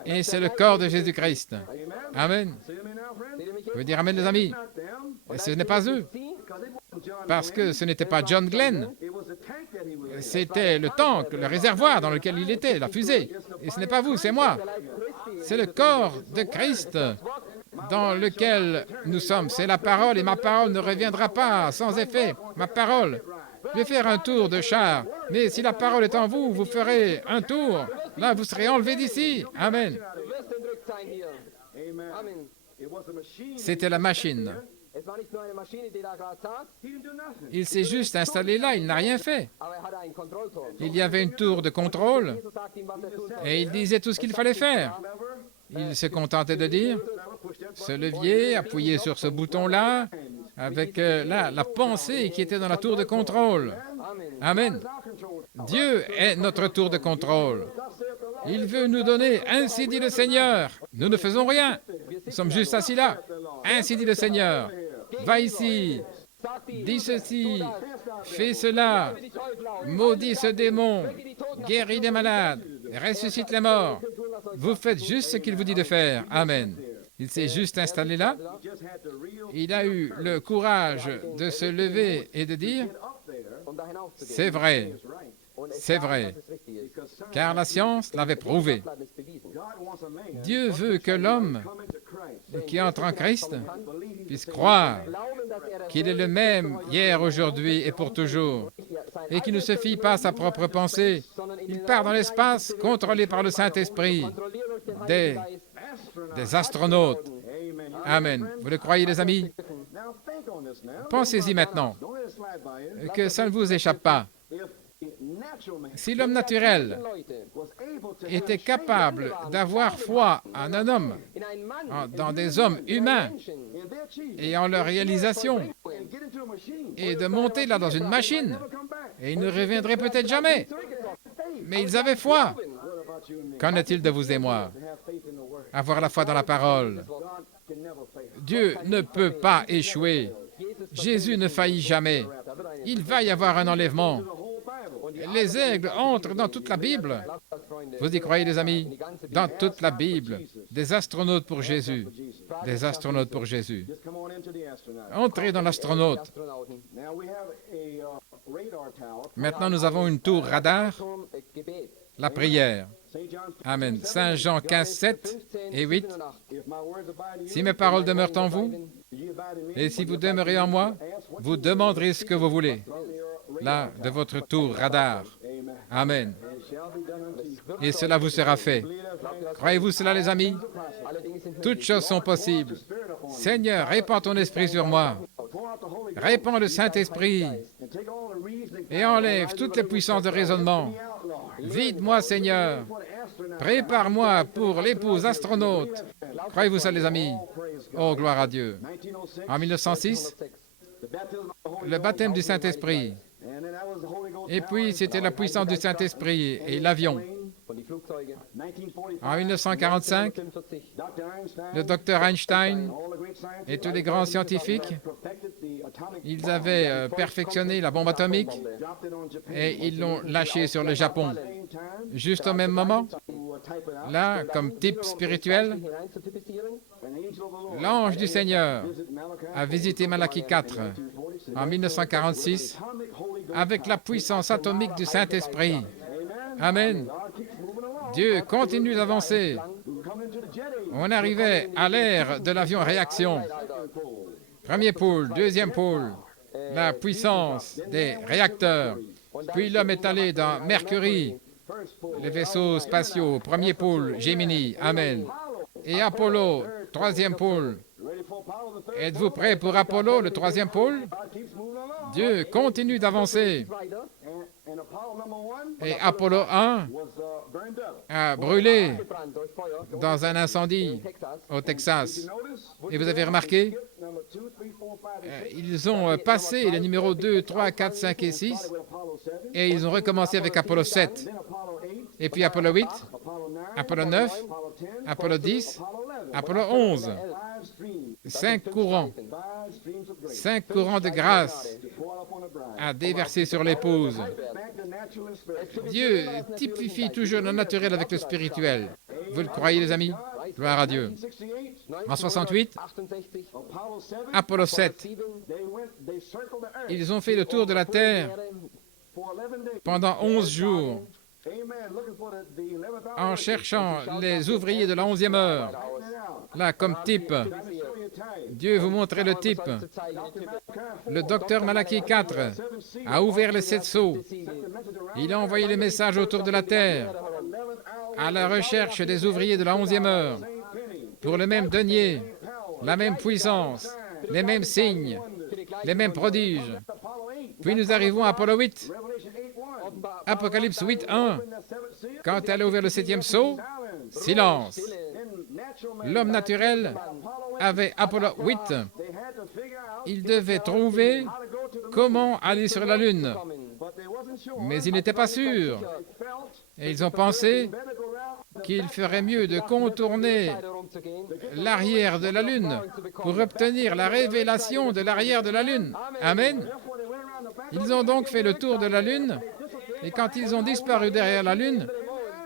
et c'est le corps de Jésus-Christ. Amen. Je veux dire amen, les amis. Et ce n'est pas eux. Parce que ce n'était pas John Glenn. C'était le tank, le réservoir dans lequel il était, la fusée. Et ce n'est pas vous, c'est moi. C'est le corps de Christ dans lequel nous sommes. C'est la parole et ma parole ne reviendra pas sans effet. Ma parole. Je vais faire un tour de char. Mais si la parole est en vous, vous ferez un tour. Là, vous serez enlevé d'ici. Amen. C'était la machine. Il s'est juste installé là, il n'a rien fait. Il y avait une tour de contrôle et il disait tout ce qu'il fallait faire. Il se contentait de dire, ce levier, appuyez sur ce bouton-là, avec la pensée qui était dans la tour de contrôle. Amen. Dieu est notre tour de contrôle. Il veut nous donner, ainsi dit le Seigneur. Nous ne faisons rien. Nous sommes juste assis là. Ainsi dit le Seigneur. Va ici, dis ceci, fais cela, maudis ce démon, guéris les malades, ressuscite les morts. Vous faites juste ce qu'il vous dit de faire. Amen. Il s'est juste installé là. Il a eu le courage de se lever et de dire, c'est vrai, car la science l'avait prouvé. Dieu veut que l'homme qui entre en Christ puisse croire qu'il est le même hier, aujourd'hui et pour toujours, et qu'il ne se fie pas à sa propre pensée. Il part dans l'espace, contrôlé par le Saint-Esprit, des astronautes. Amen. Vous le croyez, les amis? Pensez-y maintenant, que ça ne vous échappe pas. Si l'homme naturel était capable d'avoir foi en un homme, dans des hommes humains et en leur réalisation, et de monter là dans une machine, et ils ne reviendraient peut-être jamais, mais ils avaient foi. Qu'en est-il de vous et moi? Avoir la foi dans la parole. Dieu ne peut pas échouer. Jésus ne faillit jamais. Il va y avoir un enlèvement. Les aigles entrent dans toute la Bible. Vous y croyez, les amis? Dans toute la Bible. Des astronautes pour Jésus. Des astronautes pour Jésus. Entrez dans l'astronaute. Maintenant, nous avons une tour radar. La prière. Amen. Saint Jean 15, 7 et 8. Si mes paroles demeurent en vous, et si vous demeurez en moi, vous demanderez ce que vous voulez. Là, de votre tour radar. Amen. Et cela vous sera fait. Croyez-vous cela, les amis? Toutes choses sont possibles. Seigneur, répands ton esprit sur moi. Répands le Saint-Esprit et enlève toutes les puissances de raisonnement. Vide-moi, Seigneur. Prépare-moi pour l'épouse astronaute. Croyez-vous ça, les amis? Oh, gloire à Dieu. En 1906, le baptême du Saint-Esprit. Et puis, c'était la puissance du Saint-Esprit et l'avion. En 1945, le docteur Einstein et tous les grands scientifiques, ils avaient perfectionné la bombe atomique et ils l'ont lâchée sur le Japon. Juste au même moment, là, comme type spirituel, l'ange du Seigneur a visité Malachie 4 en 1946 avec la puissance atomique du Saint-Esprit. Amen. Dieu continue d'avancer. On arrivait à l'ère de l'avion réaction. Premier pôle, deuxième pôle, la puissance des réacteurs. Puis l'homme est allé dans Mercury, les vaisseaux spatiaux, premier pôle, Gemini, Amen. Et Apollo, troisième pôle. Êtes-vous prêts pour Apollo, le troisième pôle? Dieu continue d'avancer. Et Apollo 1 a brûlé dans un incendie au Texas. Et vous avez remarqué, ils ont passé les numéros 2, 3, 4, 5 et 6, et ils ont recommencé avec Apollo 7. Et puis Apollo 8, Apollo 9, Apollo 10, Apollo 11. 5 courants de grâce à déverser sur l'épouse. Dieu typifie toujours le naturel avec le spirituel. Vous le croyez, les amis? Gloire à Dieu. En 68, Apollo 7, ils ont fait le tour de la Terre pendant 11 jours en cherchant les ouvriers de la 11e heure. Là, comme type, Dieu vous montrait le type. Le docteur Malachi 4 a ouvert les 7 sceaux. Il a envoyé les messages autour de la terre à la recherche des ouvriers de la 11e heure pour le même denier, la même puissance, les mêmes signes, les mêmes prodiges. Puis nous arrivons à Apollo 8, Apocalypse 8, 1. Quand elle a ouvert le 7e sceau, silence. L'homme naturel avait Apollo 8. Il devait trouver comment aller sur la Lune. Mais il n'était pas sûr. Et ils ont pensé qu'il ferait mieux de contourner l'arrière de la Lune pour obtenir la révélation de l'arrière de la Lune. Amen. Ils ont donc fait le tour de la Lune, et quand ils ont disparu derrière la Lune,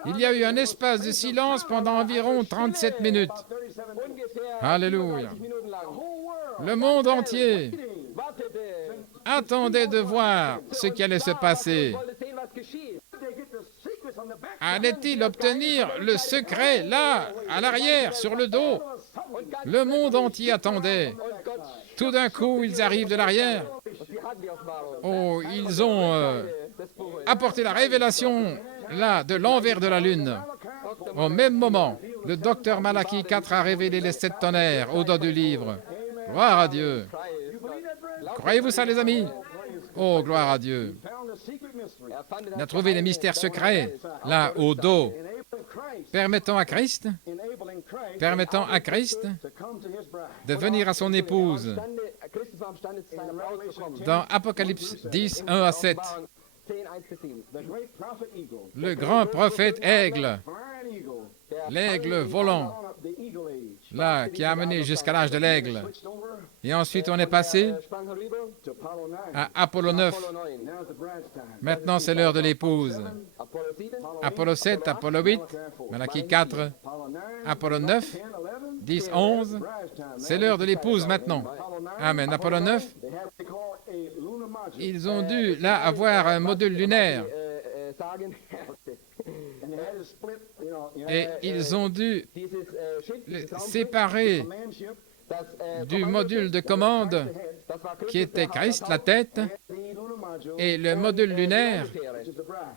il y a eu un espace de silence pendant environ 37 minutes. Alléluia. Le monde entier attendait de voir ce qui allait se passer. Allait-il obtenir le secret, là, à l'arrière, sur le dos? Le monde entier attendait. Tout d'un coup, ils arrivent de l'arrière. Oh, ils ont apporté la révélation, là, de l'envers de la Lune. Au même moment, le docteur Malachi 4 a révélé les 7 tonnerres au dos du livre. Gloire à Dieu. Croyez-vous ça, les amis? Oh, gloire à Dieu. Il a trouvé les mystères secrets, là, au dos, permettant à Christ de venir à son épouse. Dans Apocalypse 10, 1 à 7, le grand prophète aigle, l'aigle volant, là, qui a amené jusqu'à l'âge de l'aigle. Et ensuite, on est passé à Apollo 9. Maintenant, c'est l'heure de l'épouse. Apollo 7, Apollo 8, Malachi 4, Apollo 9, 10, 11. C'est l'heure de l'épouse maintenant. Amen. Apollo 9, ils ont dû, là, avoir un module lunaire. Et ils ont dû séparer du module de commande qui était Christ, la tête, et le module lunaire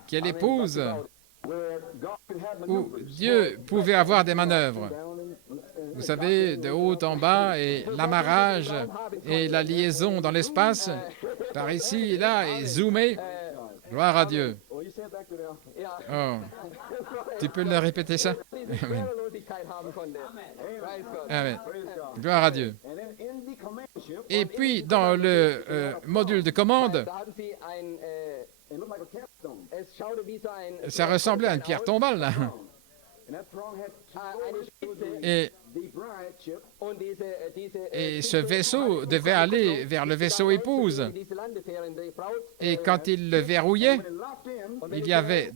qui est l'épouse, où Dieu pouvait avoir des manœuvres. Vous savez, de haut en bas, et l'amarrage et la liaison dans l'espace, par ici et là, et zoomer. Gloire à Dieu. Oh. Tu peux le répéter ça? Amen. Amen. Gloire à Dieu. Et puis, dans le module de commande, ça ressemblait à une pierre tombale, là. Et ce vaisseau devait aller vers le vaisseau épouse. Et quand il le verrouillait, il y avait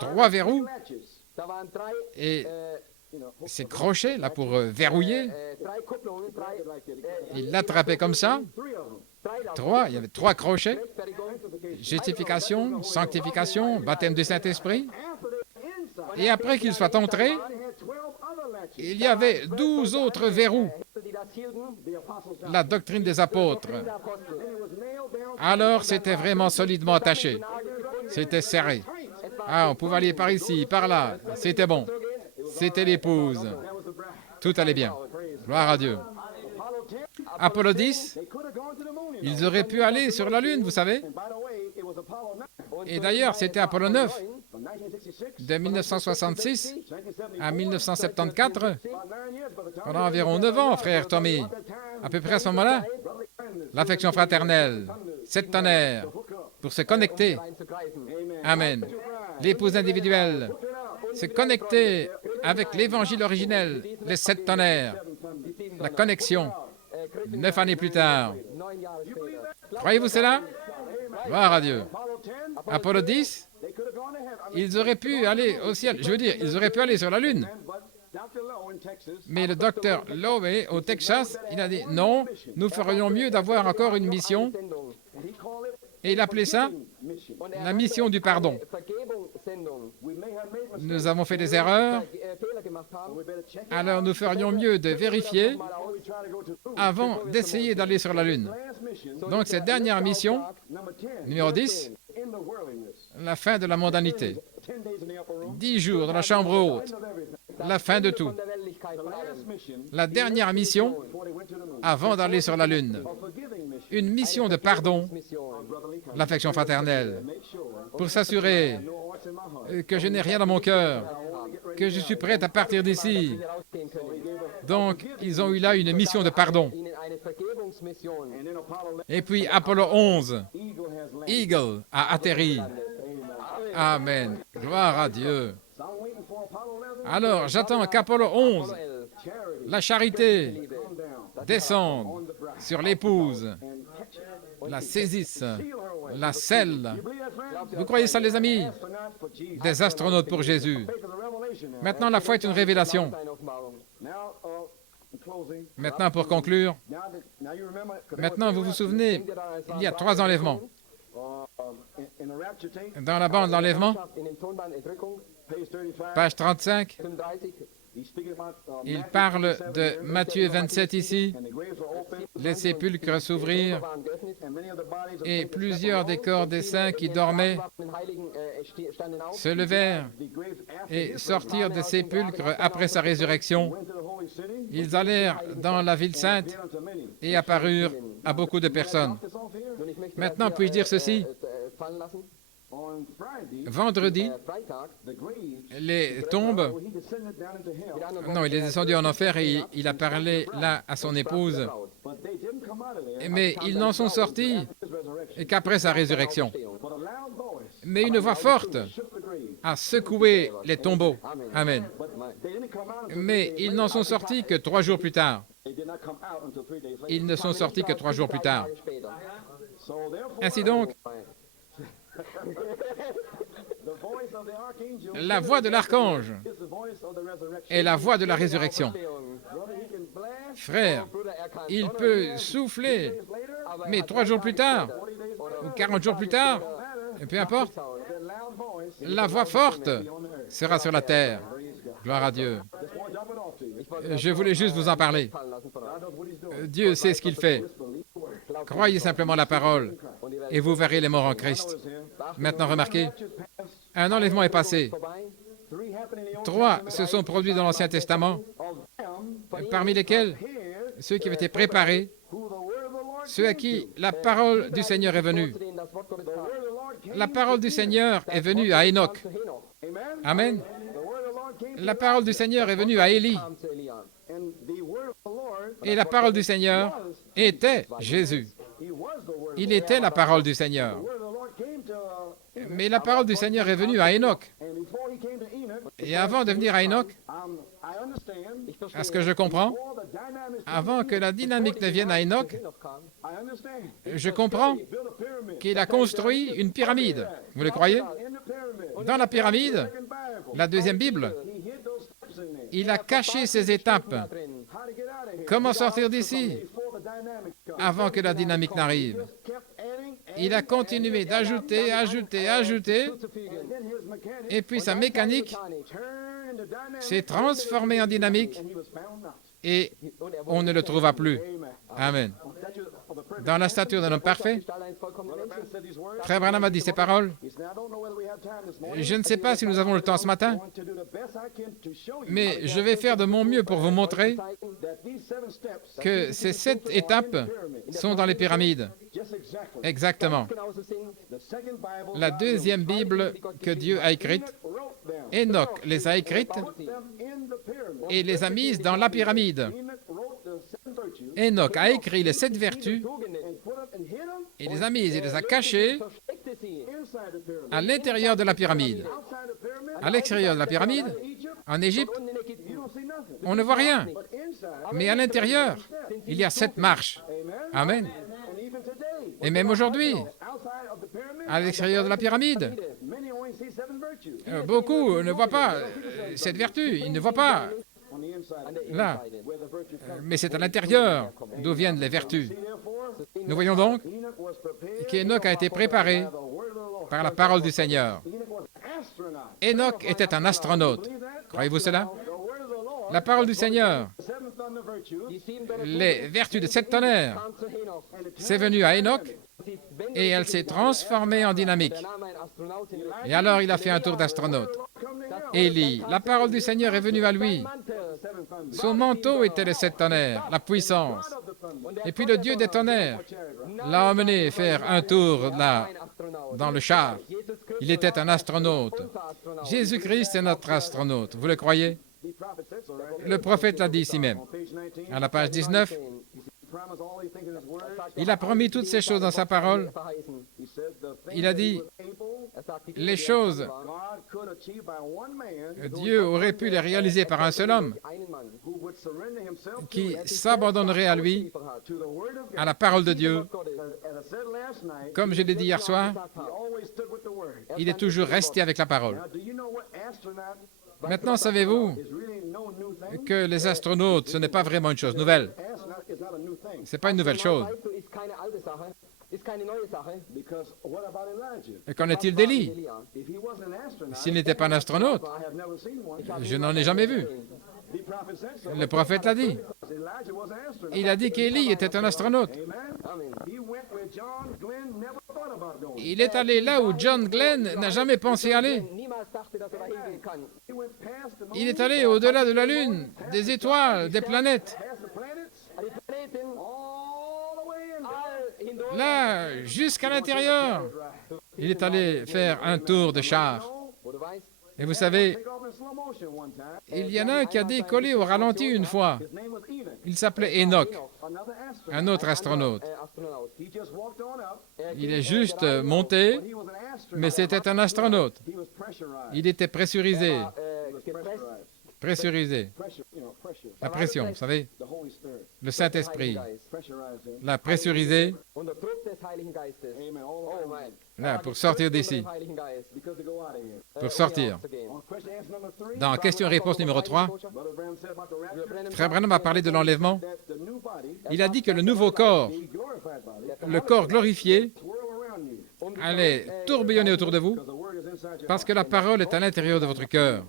3 verrous et ces crochets là pour verrouiller. Il l'attrapait comme ça. Il y avait 3 crochets. Justification, sanctification, baptême du Saint-Esprit. Et après qu'il soit entré, il y avait 12 autres verrous. La doctrine des apôtres. Alors, c'était vraiment solidement attaché. C'était serré. Ah, on pouvait aller par ici, par là. C'était bon. C'était l'épouse. Tout allait bien. Gloire à Dieu. Apollo 10, ils auraient pu aller sur la Lune, vous savez. Et d'ailleurs, c'était Apollo 9, de 1966 à 1974, pendant environ 9 ans, frère Tommy. À peu près à ce moment-là, l'affection fraternelle, 7 tonnerres, pour se connecter. Amen. L'épouse individuelle, se connecter avec l'évangile originel, les 7 tonnerres, la connexion, 9 années plus tard. Croyez-vous cela? Gloire à Dieu. Apollo 10, ils auraient pu aller au ciel. Je veux dire, ils auraient pu aller sur la Lune. Mais le docteur Lowe, au Texas, il a dit, non, nous ferions mieux d'avoir encore une mission. Et il appelait ça la mission du pardon. Nous avons fait des erreurs, alors nous ferions mieux de vérifier avant d'essayer d'aller sur la Lune. Donc cette dernière mission, numéro 10, la fin de la mondanité. 10 jours dans la chambre haute, la fin de tout. La dernière mission avant d'aller sur la Lune. Une mission de pardon, l'affection fraternelle, pour s'assurer que je n'ai rien dans mon cœur, que je suis prêt à partir d'ici. Donc, ils ont eu là une mission de pardon. Et puis, Apollo 11, Eagle a atterri. Amen. Gloire à Dieu. Alors, j'attends qu'Apollo 11, la charité, descende sur l'épouse, la saisisse, la scelle. Vous croyez ça, les amis? Des astronautes pour Jésus. Maintenant, la foi est une révélation. Maintenant, pour conclure, maintenant, vous vous souvenez, il y a 3 enlèvements. Dans la bande d'enlèvement, page 35, il parle de Matthieu 27 ici. Les sépulcres s'ouvrirent et plusieurs des corps des saints qui dormaient se levèrent et sortirent des sépulcres après sa résurrection. Ils allèrent dans la ville sainte et apparurent à beaucoup de personnes. Maintenant, puis-je dire ceci? Vendredi, les tombes... Non, il est descendu en enfer et il a parlé là à son épouse. Mais ils n'en sont sortis qu'après sa résurrection. Mais une voix forte a secoué les tombeaux. Amen. Mais ils n'en sont sortis que 3 jours plus tard. Ils ne sont sortis que 3 jours plus tard. Ainsi donc, la voix de l'archange est la voix de la résurrection. Frère, il peut souffler, mais 3 jours plus tard, ou 40 jours plus tard, peu importe, la voix forte sera sur la terre. Gloire à Dieu. Je voulais juste vous en parler. Dieu sait ce qu'il fait. Croyez simplement la parole et vous verrez les morts en Christ. Maintenant, remarquez, un enlèvement est passé. 3 se sont produits dans l'Ancien Testament, parmi lesquels ceux qui avaient été préparés, ceux à qui la parole du Seigneur est venue. La parole du Seigneur est venue à Enoch. Amen. La parole du Seigneur est venue à Élie. Et la parole du Seigneur était Jésus. Il était la parole du Seigneur. Mais la parole du Seigneur est venue à Enoch. Et avant de venir à Enoch, à ce que je comprends, avant que la dynamique ne vienne à Enoch, je comprends qu'il a construit une pyramide. Vous le croyez? Dans la pyramide, la deuxième Bible, il a caché ses étapes. Comment sortir d'ici avant que la dynamique n'arrive? Il a continué d'ajouter, ajouter, ajouter, et puis sa mécanique s'est transformée en dynamique, et on ne le trouva plus. Amen. dans la stature d'un homme parfait. Frère Branham a dit ces paroles. Je ne sais pas si nous avons le temps ce matin, mais je vais faire de mon mieux pour vous montrer que ces 7 étapes sont dans les pyramides. Exactement. La deuxième Bible que Dieu a écrite, Enoch les a écrites et les a mises dans la pyramide. Enoch a écrit les 7 vertus et les a mises et les a cachées à l'intérieur de la pyramide. À l'extérieur de la pyramide, en Égypte, on ne voit rien. Mais à l'intérieur, il y a 7 marches. Amen. Et même aujourd'hui, à l'extérieur de la pyramide, beaucoup ne voient pas cette vertu. Ils ne voient pas là. Mais c'est à l'intérieur d'où viennent les vertus. Nous voyons donc qu'Enoch a été préparé par la parole du Seigneur. Enoch était un astronaute. Croyez-vous cela? La parole du Seigneur, les vertus de 7 tonnerres, c'est venu à Enoch et elle s'est transformée en dynamique. Et alors il a fait un tour d'astronaute. Élie, la parole du Seigneur est venue à lui. Son manteau était les 7 tonnerres, la puissance. Et puis le Dieu des tonnerres l'a emmené faire un tour là, dans le char. Il était un astronaute. Jésus-Christ est notre astronaute. Vous le croyez? Le prophète l'a dit ici même. À la page 19, il a promis toutes ces choses dans sa parole. Il a dit, les choses, Dieu aurait pu les réaliser par un seul homme qui s'abandonnerait à lui, à la parole de Dieu. Comme je l'ai dit hier soir, il est toujours resté avec la parole. Maintenant, savez-vous que les astronautes, ce n'est pas vraiment une chose nouvelle. Ce n'est pas une nouvelle chose. Et qu'en est-il d'Élie? S'il n'était pas un astronaute, je n'en ai jamais vu. Le prophète l'a dit. Il a dit qu'Élie était un astronaute. Il est allé là où John Glenn n'a jamais pensé aller. Il est allé au-delà de la Lune, des étoiles, des planètes. Là, jusqu'à l'intérieur, il est allé faire un tour de char. Et vous savez, il y en a un qui a décollé au ralenti une fois. Il s'appelait Enoch, un autre astronaute. Il est juste monté, mais c'était un astronaute. Il était pressurisé. Pressurisé. La pression, vous savez, le Saint-Esprit l'a pressurisé là, pour sortir d'ici. Pour sortir. Dans question-réponse numéro 3, Frère Branham a parlé de l'enlèvement. Il a dit que le nouveau corps, le corps glorifié, allait tourbillonner autour de vous parce que la parole est à l'intérieur de votre cœur.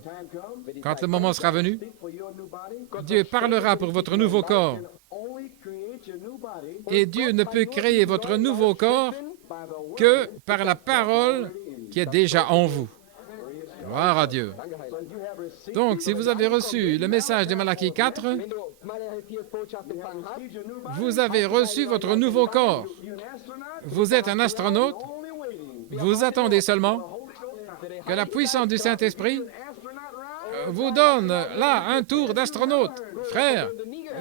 Quand le moment sera venu, Dieu parlera pour votre nouveau corps. Et Dieu ne peut créer votre nouveau corps que par la parole qui est déjà en vous. Gloire à Dieu. Donc, si vous avez reçu le message de Malachie 4, vous avez reçu votre nouveau corps. Vous êtes un astronaute. Vous attendez seulement que la puissance du Saint-Esprit vous donne là un tour d'astronaute, frère,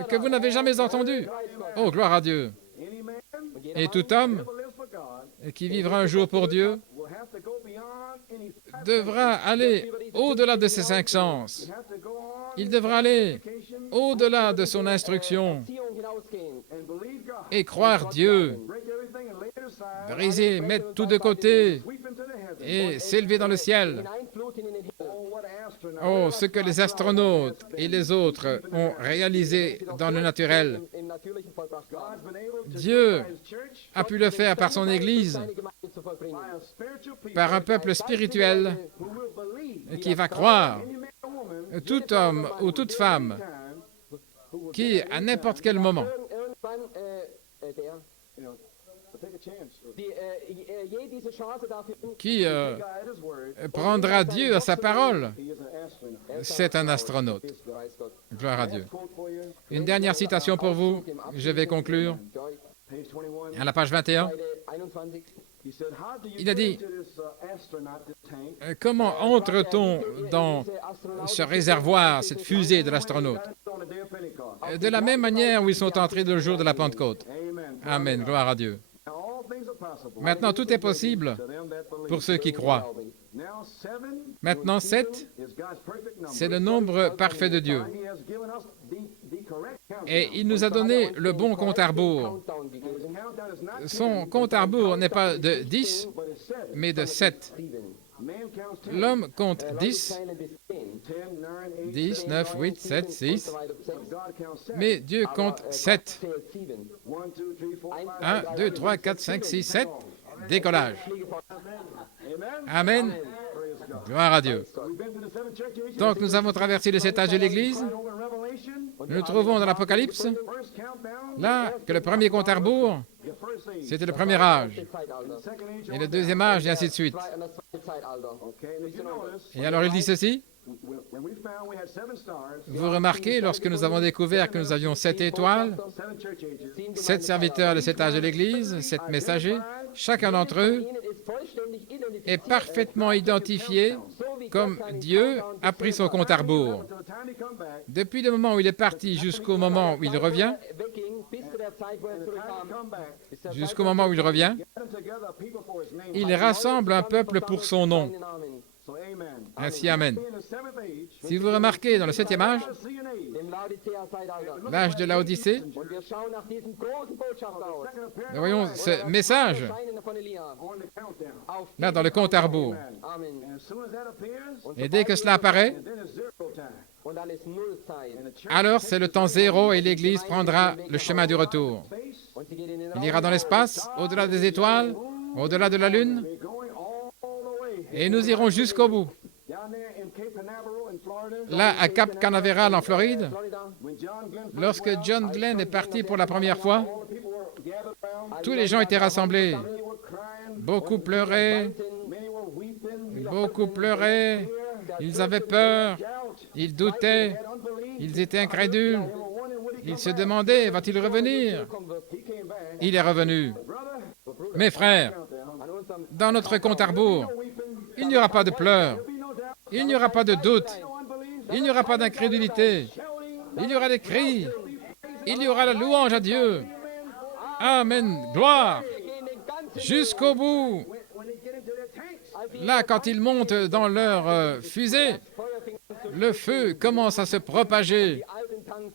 que vous n'avez jamais entendu. Oh, gloire à Dieu. Et tout homme qui vivra un jour pour Dieu devra aller au-delà de ses 5 sens. Il devra aller au-delà de son instruction et croire Dieu, briser, mettre tout de côté et s'élever dans le ciel. Oh, ce que les astronautes et les autres ont réalisé dans le naturel. Dieu a pu le faire par son Église, par un peuple spirituel qui va croire. Tout homme ou toute femme qui, à n'importe quel moment, qui prendra Dieu à sa parole. He is an astronaut. C'est un astronaute. Preis Gott. Gloire à Dieu. Quote for you, Une dernière citation pour vous. Je vais conclure. Joy, page 21. À la page 21, Seite 21. He said, how do you il a dit, get into this astronaut, this tank? comment entre-t-on dans Diese Astronauten ce réservoir, cette fusée de l'astronaute? On the day of Pentecost. De la même manière où ils sont entrés le jour de la Pentecôte. Amen. Amen. Gloire à Dieu. Now all things are possible Maintenant, tout est possible to them that believe. pour ceux qui croient. Now 7 Maintenant, 7, is God's perfect number. c'est le nombre parfait de Dieu. He has given us the correct count. Et il nous a donné le bon compte à rebours. Countdown gegeben. The countdown is not Son compte à rebours n'est pas de 10, but it's 7. mais de 7. 7. Man counts 10. L'homme compte Leute 10, zählen bis 10. 10, 9, 8. 10, 9, 8, 7, 6. Und so weiter bis 6. God counts 7. Mais Dieu compte 7. Zählt 7. 1, 2, 3, 4, 5. 1, 2, 3, 4, 5, 6, 7. Décollage. Fliege von Amen. Amen. Praise God. Gloire à Dieu. We've been to the 7 church ages. Donc nous avons traversé les 7 âges de l'Église. Right over in Revelation. Nous nous trouvons dans l'Apocalypse. First countdown. Là, que le premier compte à rebours, The first age. c'était le premier âge. Zeitalter. Second age. Et le deuxième âge, et ainsi de suite. Und das zweite Zeitalter. Okay, and if you notice, Et alors il dit ceci. when we found we had 7 stars, Vous remarquez, lorsque nous avons découvert que nous avions 7 étoiles, 7 church ages, 7 serviteurs de cet âge de l'Église, 7 messagers, chacun d'entre eux Ihnen ist vollständig identifiziert, est parfaitement identifié comme Dieu a pris son compte à rebours. until the time he come back, Depuis le moment où il est parti jusqu'au moment où il revient, wegging, bis zu der Zeit, wo er the time he zurückkam, come back, bis der jusqu'au moment où il revient, gather together a people for his name. il rassemble un peuple pour son nom. seinen Namen. So amen. Ainsi, Amen. In the 7th age, Si vous remarquez, dans le 7e âge, see an age. Dem Laodicea-Zeitalter. l'âge de l'Odyssée, Und wir schauen nach diesem großen Botschafter aus. Second appearance nous voyons ce message, Erscheinen von Elia. on the countdown. Auf là, dans le compte à rebours. Amen. And as soon as that appears, Et dès que cela apparaît, then it's zero time. Und dann ist Nullzeit. And the church alors c'est le temps zéro et l'Église prendra le chemin du retour. face, Und sie geht in den Il ira dans l'espace, au-delà des étoiles, au-delà de la Lune, we're going all the way. et nous irons jusqu'au bout. Down there in Cape Canaveral in Florida, Là, à Cap Canaveral, en Floride, Florida. when John Glenn first lorsque John Glenn est parti pour la première fois, all the people were gathered around, tous les gens étaient rassemblés. many were crying, Beaucoup pleuraient, many were weeping, beaucoup pleuraient, ils avaient peur, ils doutaient, had unbelief. ils étaient incrédules, They were wondering would he ils se demandaient, va-t-il revenir? He came back. Il est revenu. Brother, Mes frères, An unserem dans notre compte à rebours, weeping, il n'y aura pas de pleurs, be no doubt, il n'y aura pas de doute, no unbelief, il n'y aura pas d'incrédulité, il y aura des cris, il y aura la louange à Dieu. Amen, gloire, jusqu'au bout. when they get into their tanks. Là, quand ils montent dans leur fusée, le feu commence à se propager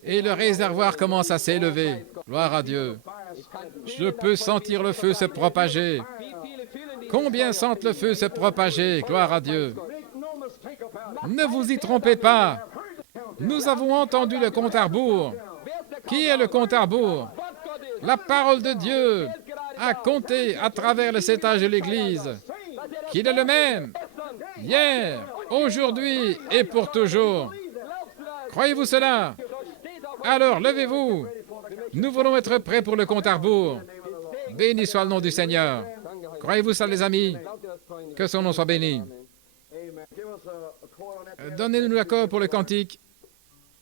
et le réservoir commence à s'élever. Gloire à Dieu. Je peux sentir le feu se propager. Combien sentent le feu se propager? Gloire à Dieu. Make no mistake about it. Ne vous y trompez pas. Nous avons entendu le compte à rebours. Qui est le compte à rebours? La parole de Dieu a compté à travers le 7 âges de l'Église qu'il est le même, hier, aujourd'hui et pour toujours. Croyez-vous cela? Alors, levez-vous. Nous voulons être prêts pour le compte à rebours. Béni soit le nom du Seigneur. Croyez-vous ça, les amis? Que son nom soit béni. Amen. Give us a quote on that. Donnez-nous l'accord pour le cantique.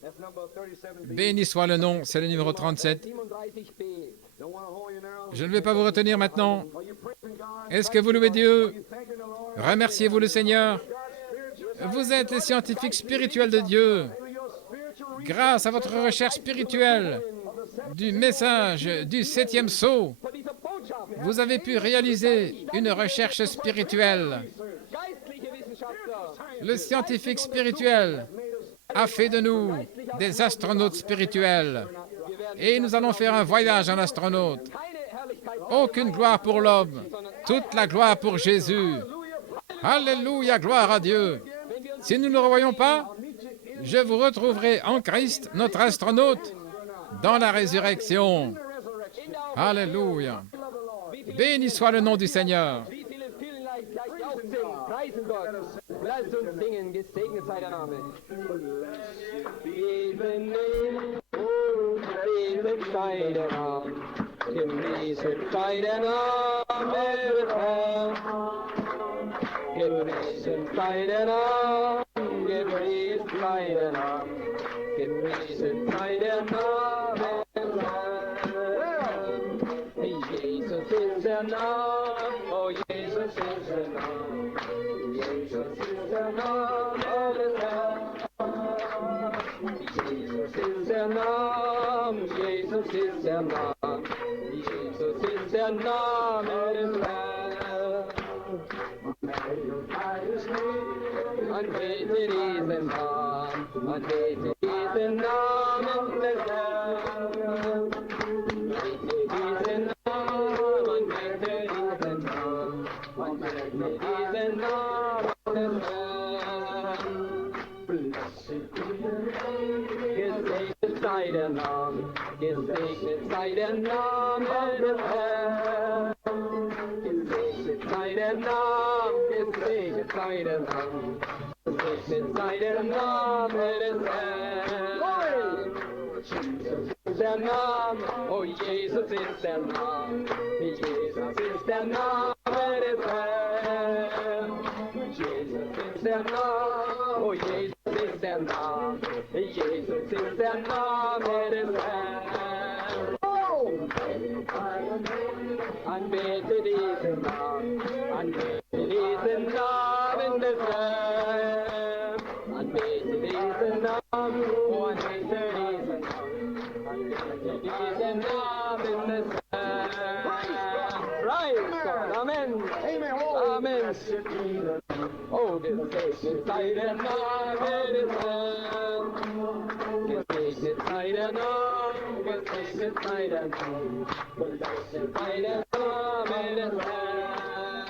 That's number 37B. Béni soit le nom, c'est le numéro 37. 37b. Don't want to hold you now. Je ne vais pas vous retenir maintenant. Are you praising God? Est-ce que vous louez Dieu? Thanking the Lord. Remerciez-vous le Seigneur. Vous êtes les scientifiques spirituels de Dieu. Grâce à votre recherche spirituelle du message du 7e sceau, Von dieser Botschaft. vous avez pu réaliser une recherche spirituelle. Geistliche Wissenschaftler. Le scientifique spirituel a fait de nous des astronautes spirituels. Et nous allons faire un voyage en astronaute. Keine Herrlichkeit. Aucune gloire pour l'homme, toute la gloire pour Jésus. Alléluia, gloire à Dieu. Si nous ne le revoyons pas, je vous retrouverai en Christ, notre astronaute, dans la résurrection. Alléluia. Béni soit le nom du Seigneur. Wie viele fühlen gleich aufsingen, preisen Gott. Lasst uns singen, gesegnet sei der Name. Gesegnet sei der Name, gepriesen sei der Name. America. Get rich and fighting on, get rich fighting on, get rich and fighting on. Jesus is the Lamb, oh Jesus is the Lamb, Jesus is the Lamb of the Lamb. Jesus is the Lamb, Jesus is the Lamb, Jesus is the Lamb of the Lamb. Unhated is the Lamb, unhated is the Lamb of the Lamb. His sacred side and arm in his hand. His sacred side and arm, his sacred side and arm, his sacred side and arm in his hand. Jesus is the Lamb, oh Jesus is the Lamb, Jesus is the Lamb in his hand. Jesus is the Lamb, oh Jesus is the Lamb, Jesus is the Lamb in his hand. Unbaited is the Lamb, unbaited is the Lamb in the Lamb. Unbaited is the Lamb, oh unbaited is the Lamb, unbaited is the Lamb in the Lamb. Praise God, amen, amen, amen. Oh, this sacred side and arm in his hand. This sacred side and arm, this sacred side and arm, this sacred side and arm in his hand.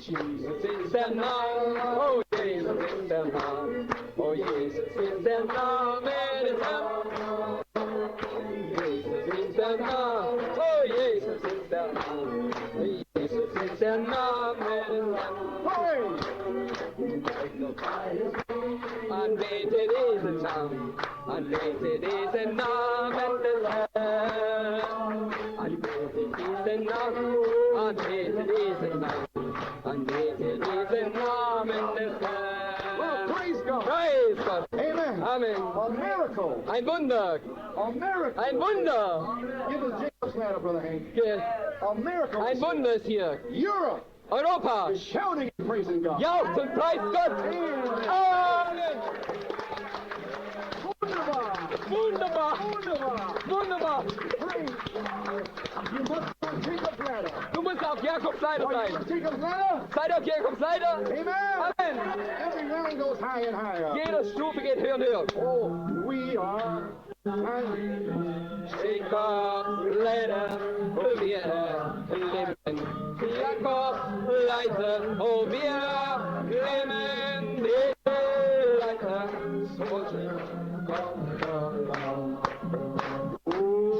Jesus is the Lamb, oh Jesus is the Lamb, oh Jesus is the Lamb in his hand. Jesus is the Lamb, oh Jesus is the Lamb, Jesus is the Lamb in his hand. Unbaited is the Lamb, unbaited is the Lamb and the Lamb. Unbaited is the Lamb, unbaited is the Lamb, unbaited is the Lamb and the Lamb. Well, praise God. Praise God. Amen. Amen. A miracle. Ein Wunder. A miracle. Ein Wunder. Give us Jacob's ladder, Brother Hank. Ja, A miracle. ein Wunder ist hier. Europe Europa. is shouting and praising God. Jaucht und preist Gott. Amen. Wunderbar. Wunderbar. Wunderbar. Wunderbar. Praise. You must on Jacob's ladder. Du musst auf Jakobs Seite Are you sein. on Jacob's ladder? Seid auf Jakobs Seite. Amen. Amen. Every round goes high and higher. Jede Stufe geht höher und höher. Oh, we are Jakobs Leiter, wo wir leben. Jakobs Leiter, wo wir leben. Die Leiter,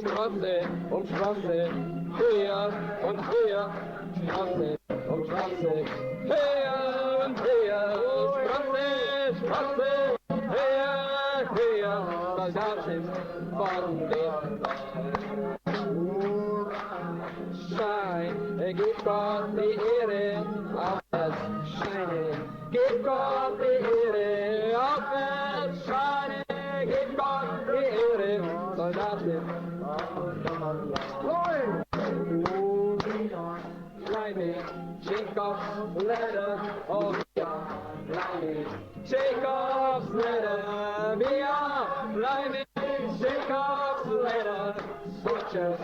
Straße um Straße, höher und höher. Straße um Straße, höher und höher. Straße, Straße, höher, höher. Soldaten von dem Schein, gib Gott die Ehre auf das Scheinen. Gib Gott die Ehre auf das Scheinen. Gib Gott die Ehre, Soldaten. Climbing Jacob's ladder, oh we are climbing Jacob's ladder, we are climbing Jacob's ladder, such a